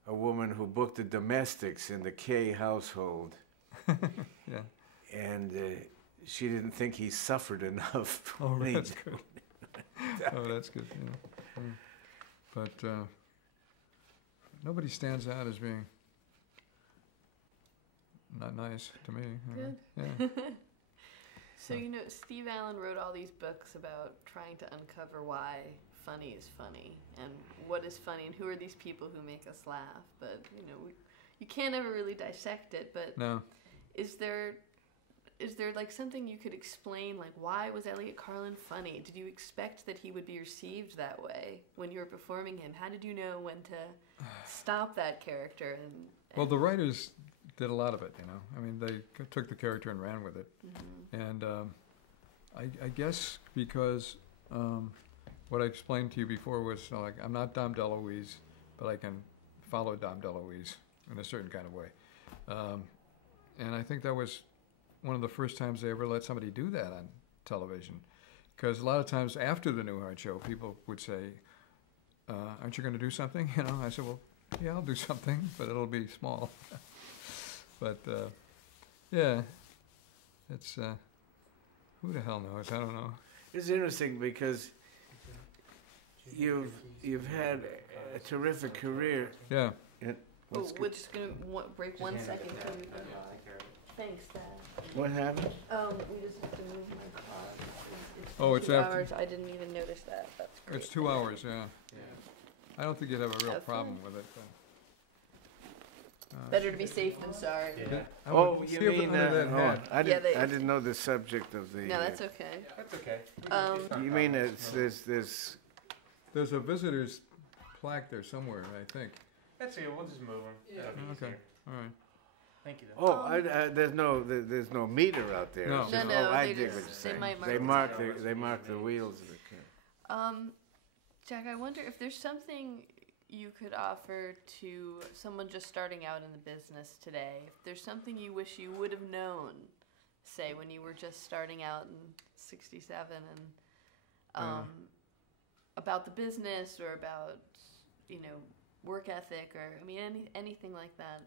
woman who booked the domestics in the Kay household. Yeah. And she didn't think he suffered enough. Oh, that's good. Oh, that's good. Yeah. But nobody stands out as being not nice to me. Good. Yeah. So, you know, Steve Allen wrote all these books about trying to uncover why funny is funny and what is funny and who are these people who make us laugh. But, you know, you can't ever really dissect it. But No. is there is there like something you could explain? Like, why was Elliot Carlin funny? Did you expect that he would be received that way when you were performing him? How did you know when to stop that character? And Well, the writers did a lot of it, you know. I mean, they took the character and ran with it. And I guess because what I explained to you before was like, I'm not Dom DeLuise, but I can follow Dom DeLuise in a certain kind of way. And I think that was one of the first times they ever let somebody do that on television. Because a lot of times after the Newhart show, people would say, aren't you going to do something? You know, I said, well, yeah, I'll do something, but it'll be small. But, yeah, it's, who the hell knows? I don't know. It's interesting because you've had a terrific career. Yeah. we're just gonna break 1 second. Thanks, Dad. What happened? We just have to move my car. It's 2 hours. I didn't even notice that. That's great. It's 2 hours, yeah. I don't think you'd have a real That's problem fine. with it. Better to be safe than sorry. Oh, you mean that I didn't know the subject of the. No, that's okay. That's okay. You mean there's There's a visitor's plaque there somewhere, I think. That's it. We'll just move them. Yeah. Okay, all right. Thank you. Though. there's no meter out there. No. It's just- No, I they dig just- what you're they saying. might They mark the wheels of the car. Jack, I wonder if there's something you could offer to someone just starting out in the business today. If there's something you wish you would have known, say when you were just starting out in '67, and about the business or about work ethic, or I mean anything like that.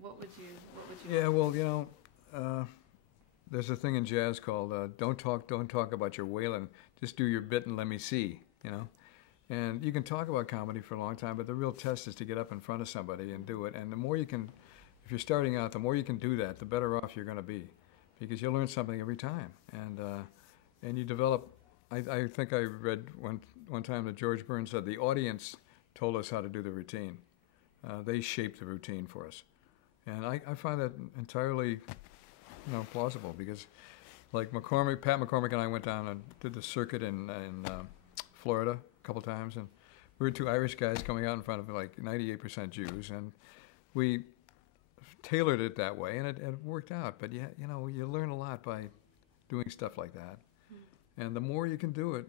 What would you? Yeah, well, you know, there's a thing in jazz called don't talk about your wailing. Just do your bit and let me see, you know. And you can talk about comedy for a long time, but the real test is to get up in front of somebody and do it. And the more you can, if you're starting out, the more you can do that, the better off you're going to be, because you'll learn something every time. And you develop. I think I read one time that George Burns said the audience told us how to do the routine. They shaped the routine for us. And I find that entirely, plausible, because like Pat McCormick and I went down and did the circuit in Florida a couple times, and we were two Irish guys coming out in front of like 98% Jews, and we tailored it that way, and it worked out. But you learn a lot by doing stuff like that. And the more you can do it,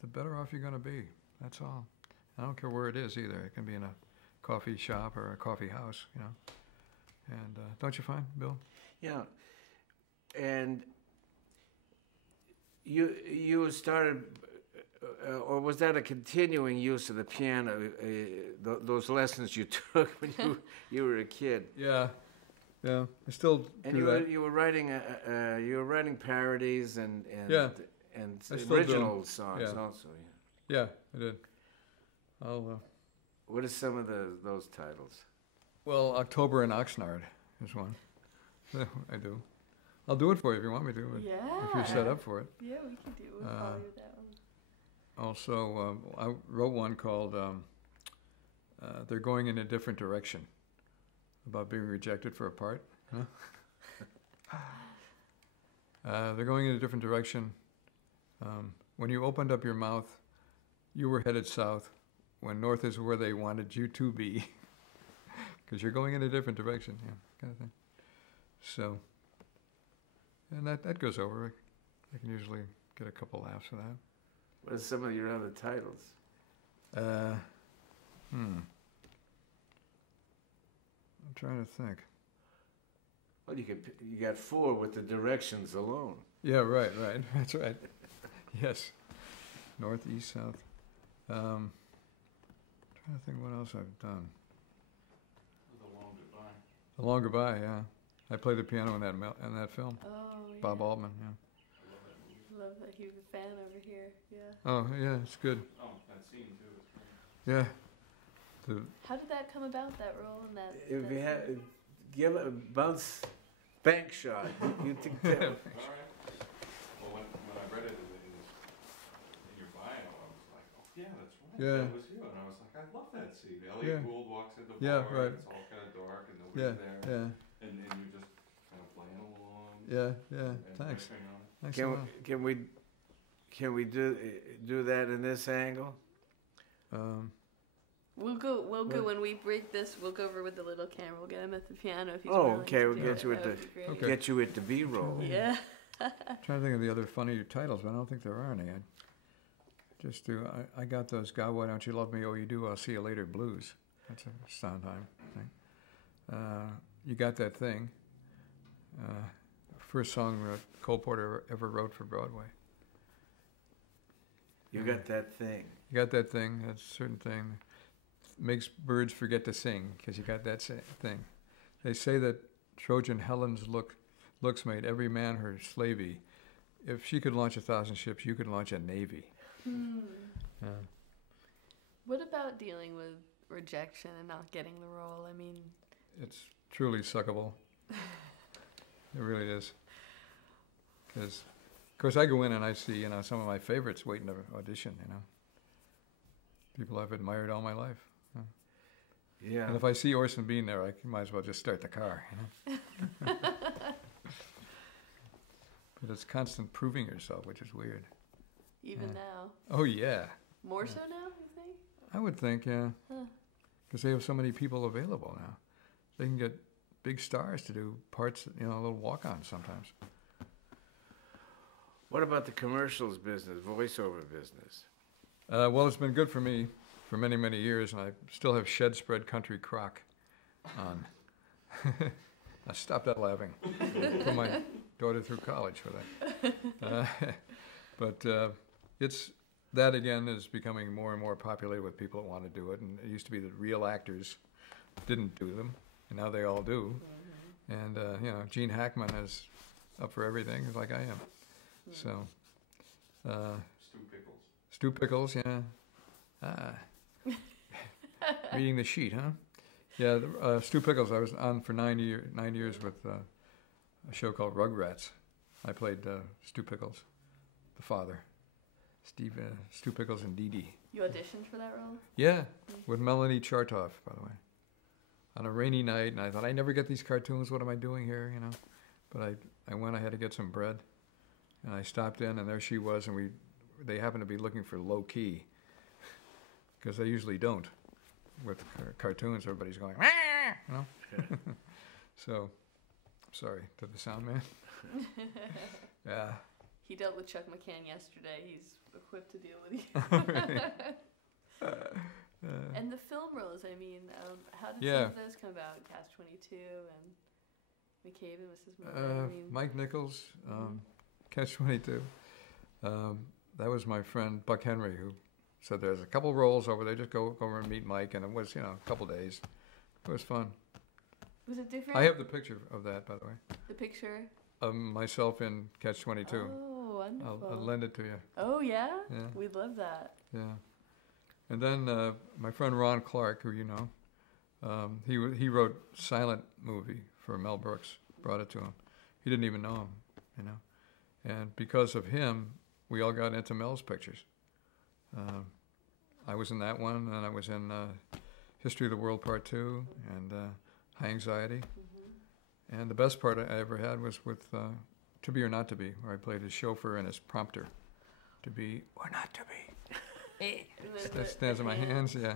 the better off you're going to be. That's all. I don't care where it is either. It can be in a coffee shop or a coffee house, And don't you find, Bill? Yeah. And you started, or was that a continuing use of the piano? Those lessons you took when you were a kid. Yeah. I still and do that. you were writing parodies and Yeah. and I still do 'em. original songs Yeah. also. Yeah, I did. I'll. What are some of those titles? Well, October in Oxnard is one. I do. I'll do it for you if you want me to. Yeah. If you're set up for it. Yeah, we can do it. We'll follow that one. Also, I wrote one called "They're Going in a Different Direction," about being rejected for a part. They're going in a different direction. When you opened up your mouth, you were headed south, when north is where they wanted you to be, because you're going in a different direction, kind of thing. So, and that goes over. I can usually get a couple laughs for that. What are some of your other titles? I'm trying to think. Well, you got 4 with the directions alone. Yeah, right. That's right. Yes. North, east, south. Trying to think what else I've done. The Long Goodbye. The Long Goodbye, yeah. I played the piano in that film. Oh, yeah. Bob Altman, yeah. I love that movie. Love that he was a fan over here. Yeah. Oh, yeah, it's good. Oh, that scene too. It's great. Yeah. How did that come about? That role and that. If you that had give a bounce bank shot, you think that? All right. Well, when I read it in your bio, I was like, oh yeah, that's right. Yeah. That was you, and I was like, I love that scene. Yeah. Elliot Gould walks in the Yeah, bar, right. and it's all kind of dark, and Yeah, nobody's there, yeah. and you're just kind of playing along. Yeah, yeah. and Thanks. riffing on it. Thanks a lot. Can we do that in this angle? We'll go What? when we break this. We'll go over with the little camera. We'll get him at the piano if he's Oh, willing okay. to We'll do get it. you at That the would be great. Okay. get you at the B-roll. Yeah. Trying to think of the other funny titles, but I don't think there are any. I got those God, Why Don't You Love Me? Oh, You Do, I'll See You Later blues. That's a Sondheim thing. You Got That Thing. First song Cole Porter ever wrote for Broadway. You got that thing. You got that thing, that certain thing. Makes birds forget to sing, because you got that thing. They say that Trojan Helen's looks made every man her slavey. If she could launch 1,000 ships, you could launch a navy. What about dealing with rejection and not getting the role? I mean, It's truly suckable. It really is. Because, of course, I go in and I see, some of my favorites waiting to audition, People I've admired all my life. Yeah. And if I see Orson Bean there, I might as well just start the car, But it's constant proving yourself, which is weird. even now. Oh, yeah. More so now, you think? I would think, yeah. Huh. Because they have so many people available now. They can get big stars to do parts, a little walk-ons sometimes. What about the commercials business, voiceover business? Well, it's been good for me for many, many years, and I still have Shed Spread Country Crock on. I stopped that laughing. Put my daughter through college for that. But it's that again is becoming more and more popular with people that want to do it. And it used to be that real actors didn't do them, and now they all do. And Gene Hackman is up for everything, like I am. So. Stu Pickles. Stu Pickles, yeah. Reading the sheet, huh? Yeah, Stu Pickles. I was on for 9 years with a show called Rugrats. I played Stu Pickles, the father. Stu Pickles and Dee Dee. You auditioned for that role? Yeah, with Melanie Chartoff, by the way. On a rainy night, and I thought, I never get these cartoons. What am I doing here, But I went. I had to get some bread, and I stopped in, and there she was, and they happened to be looking for low key, because they usually don't. With cartoons, everybody's going, So, sorry to the sound man. Yeah. He dealt with Chuck McCann yesterday. He's equipped to deal with you. And the film roles, how did some of those come about? Catch-22 and McCabe and Mrs. Miller. Mike Nichols, Catch-22. That was my friend Buck Henry, who said there's a couple roles over there. Just go over and meet Mike, and it was a couple days. It was fun. Was it different? I have the picture of that, by the way. The picture? Of myself in Catch-22. Oh, wonderful. I'll lend it to you. Oh, yeah? Yeah. We'd love that. Yeah. And then my friend Ron Clark, who you know, he wrote Silent Movie for Mel Brooks, brought it to him. He didn't even know him, And because of him, we all got into Mel's pictures. I was in that one, and I was in History of the World Part 2 and High Anxiety. Mm-hmm. And the best part I ever had was with To Be or Not to Be, where I played his chauffeur and his prompter. To be or not to be. That stands in my hands, yeah.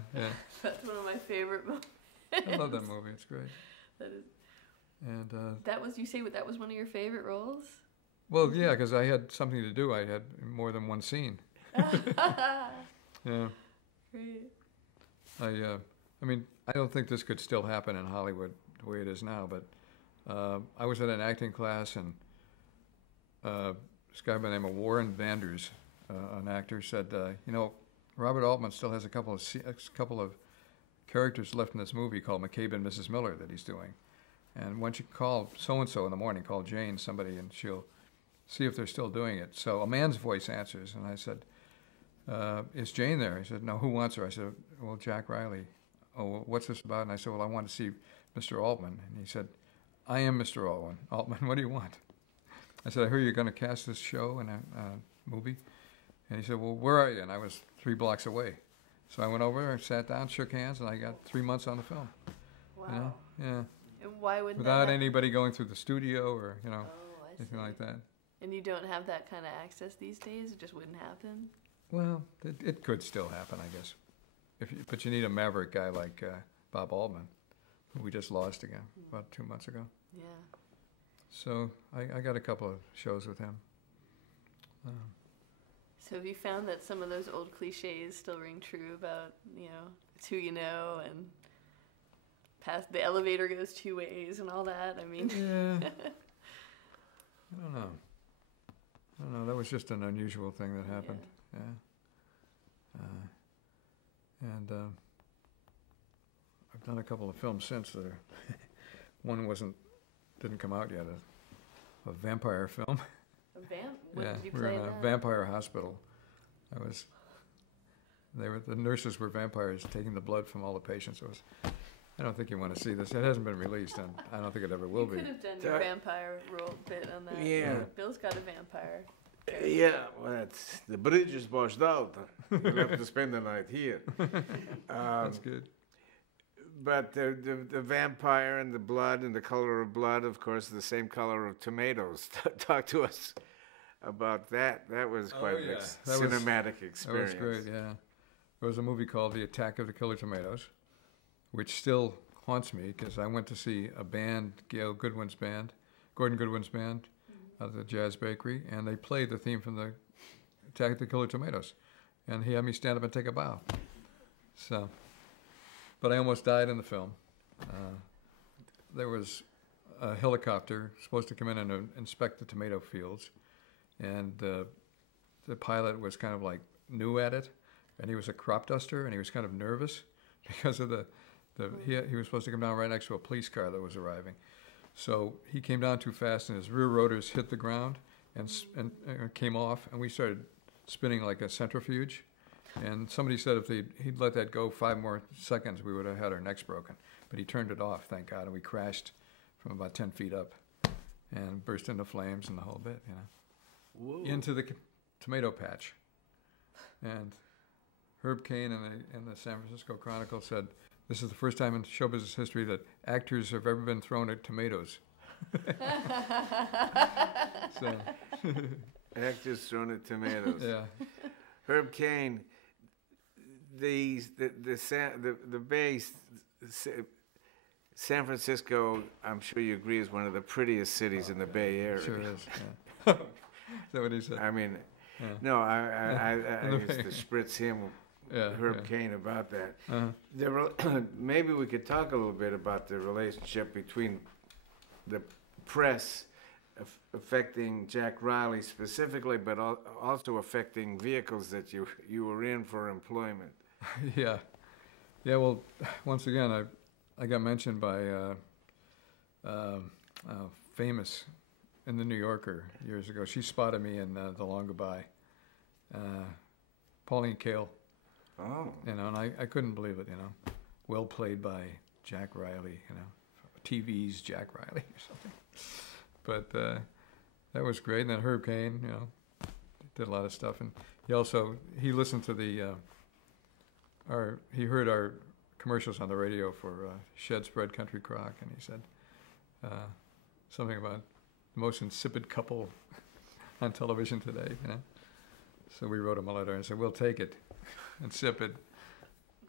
That's one of my favorite moments. I love that movie, it's great. That is. And that was one of your favorite roles? Well, yeah, because I had something to do. I had more than one scene. Yeah. Great. I don't think this could still happen in Hollywood the way it is now, but I was at an acting class, and this guy by the name of Warren Vanders, an actor, said, Robert Altman still has a couple of characters left in this movie called McCabe and Mrs. Miller that he's doing. And once you call so-and-so in the morning, call Jane, somebody, and she'll see if they're still doing it. So a man's voice answers, and I said, is Jane there? He said, no, who wants her? I said, well, Jack Riley. Oh, well, what's this about? And I said, well, I want to see Mr. Altman. And he said, I am Mr. Altman, what do you want? I said, I heard you're going to cast this show in a movie. And he said, well, where are you? And I was 3 blocks away. So I went over there, sat down, shook hands, and I got 3 months on the film. Wow. Yeah. And why would without anybody going through the studio or, Oh, I anything like that. And you don't have that kind of access these days? It just wouldn't happen? Well, it could still happen, I guess. But you need a maverick guy like Bob Altman, who we just lost again about 2 months ago. Yeah. So I got a couple of shows with him. So have you found that some of those old cliches still ring true about, it's who you know and past the elevator goes two ways and all that? I mean, Yeah. I don't know. That was just an unusual thing that happened. Yeah. And I've done a couple of films since that are. One didn't come out yet. A vampire film. What Yeah, did you we were play in a that? vampire hospital. The nurses were vampires taking the blood from all the patients. I don't think you want to see this. It hasn't been released, and I don't think it ever will You be. could have done your vampire role bit on that. Yeah. Bill's got a vampire. Yeah, well, the bridge is washed out. You'll have to spend the night here. That's good. But the vampire and the blood and the color of blood, of course, the same color of tomatoes. Talk to us about that. That was quite a cinematic experience. That was great, yeah. There was a movie called The Attack of the Killer Tomatoes, which still haunts me because I went to see a band, Gordon Goodwin's band, at the Jazz Bakery, and they played the theme from the Attack of the Killer Tomatoes. And he had me stand up and take a bow. So, but I almost died in the film. There was a helicopter supposed to come in and inspect the tomato fields, and the pilot was kind of like new at it, and he was a crop duster, and he was kind of nervous because of he was supposed to come down right next to a police car that was arriving. So he came down too fast, and his rear rotors hit the ground and came off, and we started spinning like a centrifuge. And somebody said if he'd let that go 5 more seconds, we would have had our necks broken. But he turned it off, thank God, and we crashed from about 10 feet up and burst into flames and the whole bit, Whoa. into the tomato patch. And Herb Caen in the San Francisco Chronicle said, "This is the first time in show business history that actors have ever been thrown at tomatoes." So, Actors thrown at tomatoes. yeah. Herb Caen, the base, San Francisco, I'm sure you agree, is one of the prettiest cities in the Bay Area. Sure is, yeah. Is that what he said? I mean, Yeah. no, I used to spritz him, Yeah, Herb yeah. Caen, about that. Uh-huh. Maybe we could talk a little bit about the relationship between the press affecting Jack Riley specifically, but also affecting vehicles that you were in for employment. Yeah. Well, once again, I got mentioned by Famous in the New Yorker years ago. She spotted me in The Long Goodbye. Pauline Kael. Oh. And I couldn't believe it, Well played by Jack Riley, TV's Jack Riley or something. But that was great. And then Herb Caen, did a lot of stuff. And he listened to he heard our commercials on the radio for Shed Spread Country Crock, and he said something about the most insipid couple on television today, So we wrote him a letter and said, "We'll take it. Insipid.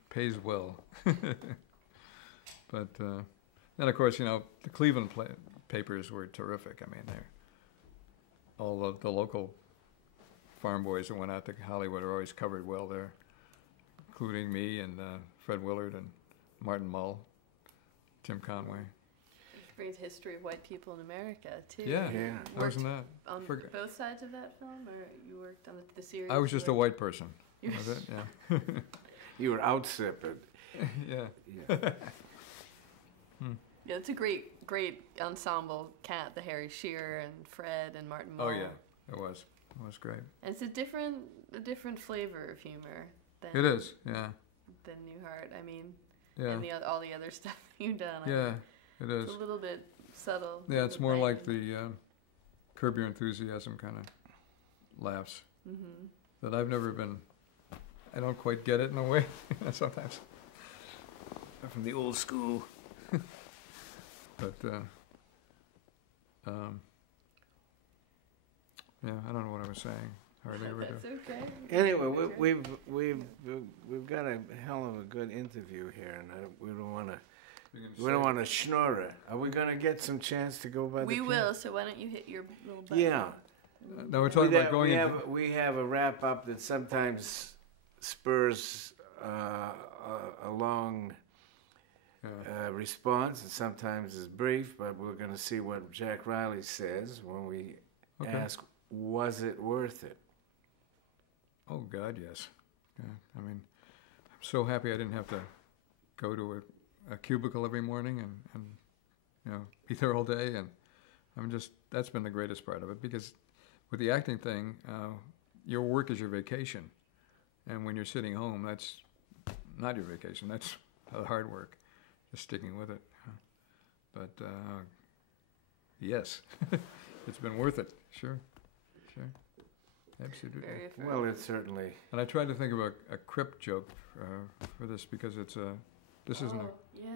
Pays well." But then, of course, the Cleveland papers were terrific. I mean, all of the local farm boys that went out to Hollywood are always covered well there, including me and Fred Willard and Martin Mull, Tim Conway. Which brings history of white people in America, too. Yeah. I was Worked in that. on both sides of that film, or you worked on the series? I was just a white person. Was it? Yeah. You were outsippered. Yeah. Yeah, it's a great ensemble cast, the Harry Shearer and Fred and Martin Mull. Oh yeah, it was great. And it's a different flavor of humor than It is, yeah. than Newhart. I mean, Yeah. and all the other stuff you've done. Yeah, it is. It's a little bit subtle. Yeah, it's more bang. like the Curb Your Enthusiasm kind of laughs that I've never been. I don't quite get it in a way sometimes. I'm from the old school. But Yeah, I don't know what I was saying. Hardly ever do. That's okay. Anyway, Okay. we've got a hell of a good interview here, and we don't want to. You can We don't say- want to schnorr it. Are we going to get some chance to go by the We piano? will. So why don't you hit your little button? Yeah. Now we're talking about going into... We have a wrap up that sometimes spurs a long response, and sometimes is brief. But we're going to see what Jack Riley says when we ask, "Was it worth it?" Oh, God, yes. Yeah, I mean, I'm so happy I didn't have to go to a cubicle every morning and you know, be there all day. And that's been the greatest part of it, because with the acting thing, your work is your vacation. And when you're sitting home, that's not your vacation. That's the hard work, just sticking with it. But yes, it's been worth it. Sure. Absolutely. Very affirmative. Well, it certainly. And I tried to think of a crypt joke for this, because it's this isn't yeah.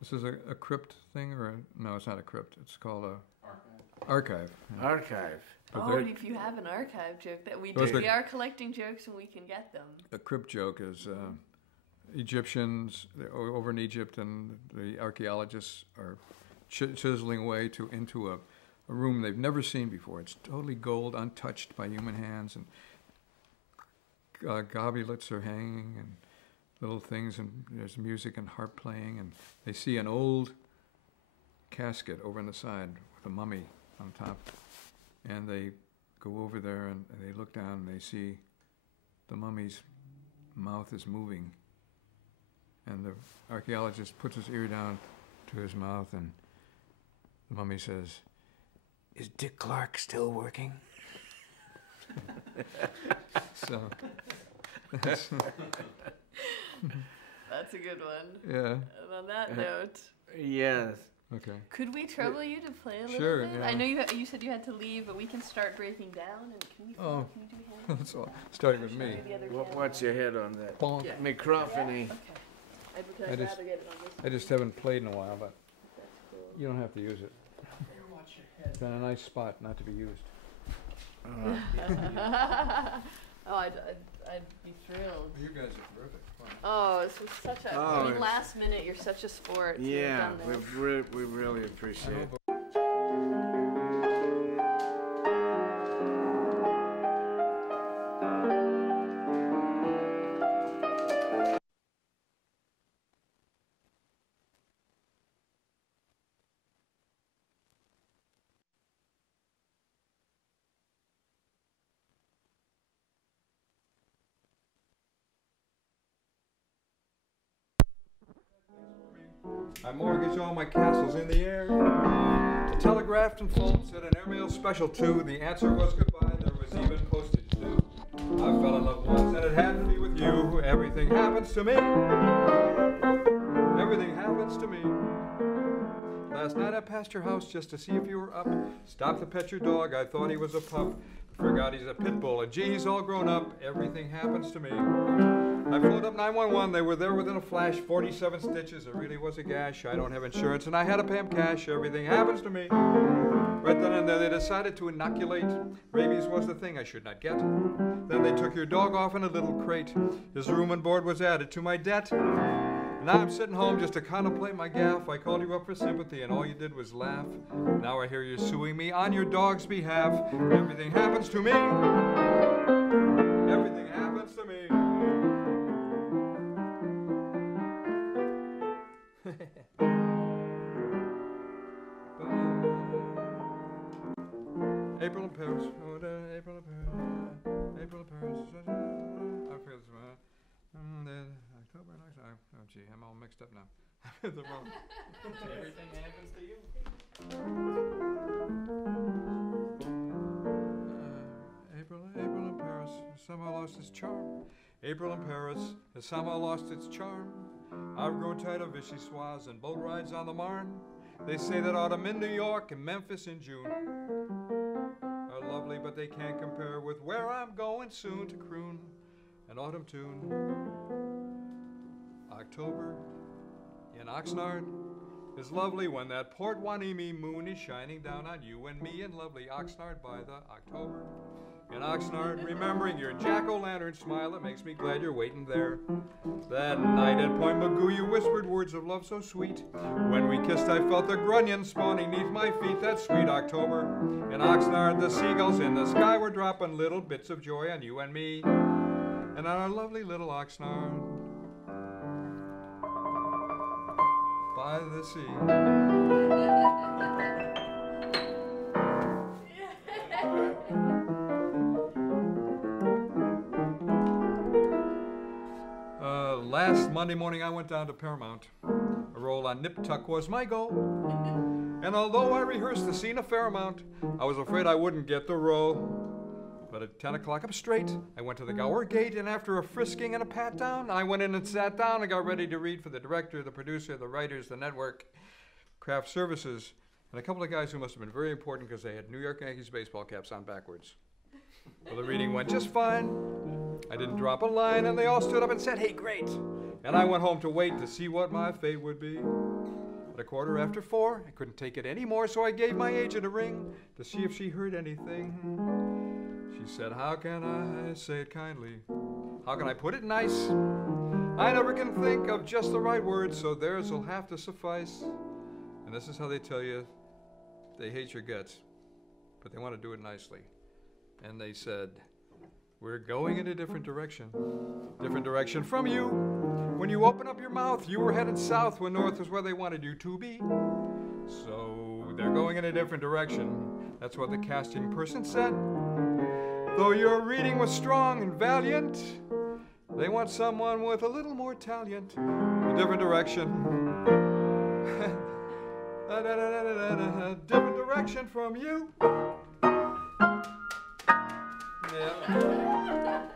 this is a crypt thing, or no, it's not a crypt. It's called a archive. Yeah. Archive. But Oh, they're- and if you have an archive joke that we Those do, are- we are collecting jokes and we can get them. a crypt joke is Egyptians over in Egypt, and the archaeologists are chiseling away into a room they've never seen before. It's totally gold, untouched by human hands, and goblets are hanging and little things, and there's music and harp playing, and they see an old casket over on the side with a mummy on top, and they go over there and they look down and they see the mummy's mouth is moving, and the archaeologist puts his ear down to his mouth, and the mummy says, "Is Dick Clark still working?" So That's a good one. yeah, And on that note, Yes. okay. could we trouble you to play a little Sure, bit? yeah. I know you said you had to leave, but we can start breaking down. And can we? Oh. Can we do hands? That's all. Starting with me. The other What's your head on that? Bonk. Yeah. Microphony. Okay. Because I I'd just- rather get it on this. I just haven't played in a while, but That's cool. you don't have to use it. It's been a nice spot not to be used. Oh, I'd be thrilled. You guys are terrific. Oh, this was such a. Oh, I mean, it's- last minute, you're such a sport. to have Yeah, done this. we really appreciate it. I mortgage all my castles in the air. The telegraphed and phone said an airmail special too. The answer was goodbye, there was even postage due. I fell in love once and it had to be with you. Everything happens to me. Everything happens to me. Last night I passed your house just to see if you were up. Stopped to pet your dog, I thought he was a pup. Forgot he's a pit bull, and geez, all grown up. Everything happens to me. I phoned up 911, they were there within a flash. 47 stitches, it really was a gash. I don't have insurance and I had to pay 'em cash. Everything happens to me. Right then and there they decided to inoculate. Rabies was the thing I should not get. Then they took your dog off in a little crate. His room and board was added to my debt. Now I'm sitting home just to contemplate my gaffe. I called you up for sympathy and all you did was laugh. Now I hear you're suing me on your dog's behalf. Everything happens to me. Everything happens to me. April in Paris. Oh, April in Paris. April in Paris. I forget this one. October. Oh, gee, I'm all mixed up now. The wrong. Everything happens to you. April in Paris has somehow lost its charm. April in Paris has somehow lost its charm. I've grown tired of vichyssoise and boat rides on the Marne. They say that autumn in New York and Memphis in June are lovely, but they can't compare with where I'm going soon to croon an autumn tune. October in Oxnard, is lovely when that Port Wanimi moon is shining down on you and me in lovely Oxnard by the October. In Oxnard, remembering your jack-o'-lantern smile, it makes me glad you're waiting there. That night at Point Magoo, you whispered words of love so sweet. When we kissed, I felt the grunion spawning neath my feet. That sweet October. In Oxnard, the seagulls in the sky were dropping little bits of joy on you and me. And on our lovely little Oxnard by the sea. Last Monday morning I went down to Paramount. A role on Nip Tuck was my goal. And although I rehearsed the scene a fair amount, I was afraid I wouldn't get the role. But at 10 o'clock up straight, I went to the Gower Gate, and after a frisking and a pat down, I went in and sat down and got ready to read for the director, the producer, the writers, the network, craft services, and a couple of guys who must have been very important because they had New York Yankees baseball caps on backwards. Well, the reading went just fine. I didn't drop a line, and they all stood up and said, "Hey, great." And I went home to wait to see what my fate would be. At 4:15, I couldn't take it anymore, so I gave my agent a ring to see if she heard anything. She said, "How can I say it kindly? How can I put it nice? I never can think of just the right words, so theirs will have to suffice." And this is how they tell you they hate your guts, but they want to do it nicely. And they said, "We're going in a different direction from you. When you open up your mouth, you were headed south when north was where they wanted you to be. So they're going in a different direction." That's what the casting person said. "Though your reading was strong and valiant, they want someone with a little more talent. A different direction." Different direction from you. Yeah.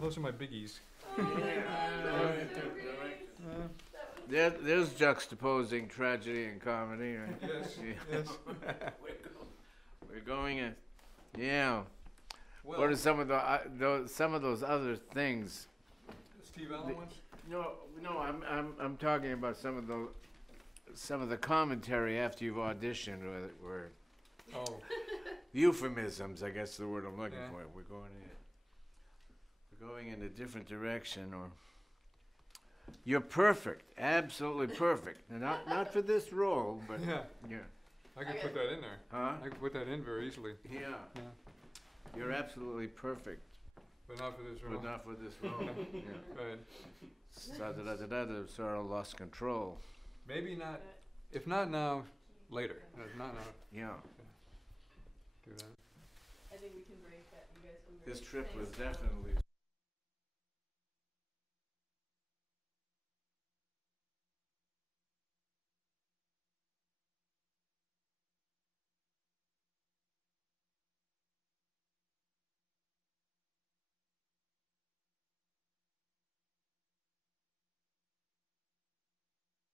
Those are my biggies. There's juxtaposing tragedy and comedy, right? Yes, Yeah. yes. We're going in. Yeah. Well, What are some of those other things? Steve Allen ones? No, I'm talking about some of the commentary after you've auditioned, where Oh, euphemisms, I guess the word I'm looking Yeah. for. We're going in a different direction, or you're perfect, absolutely perfect. And not for this role, but yeah. yeah. I could put that in there. Huh? I could put that in very easily. Yeah. Yeah. You're absolutely perfect, But not for this role. but not for this role. Yeah. Right. Sort of lost control. Maybe not. If not now, later. Not now. Yeah. Do that. I think we can break that. You guys can break. This trip was Thanks. definitely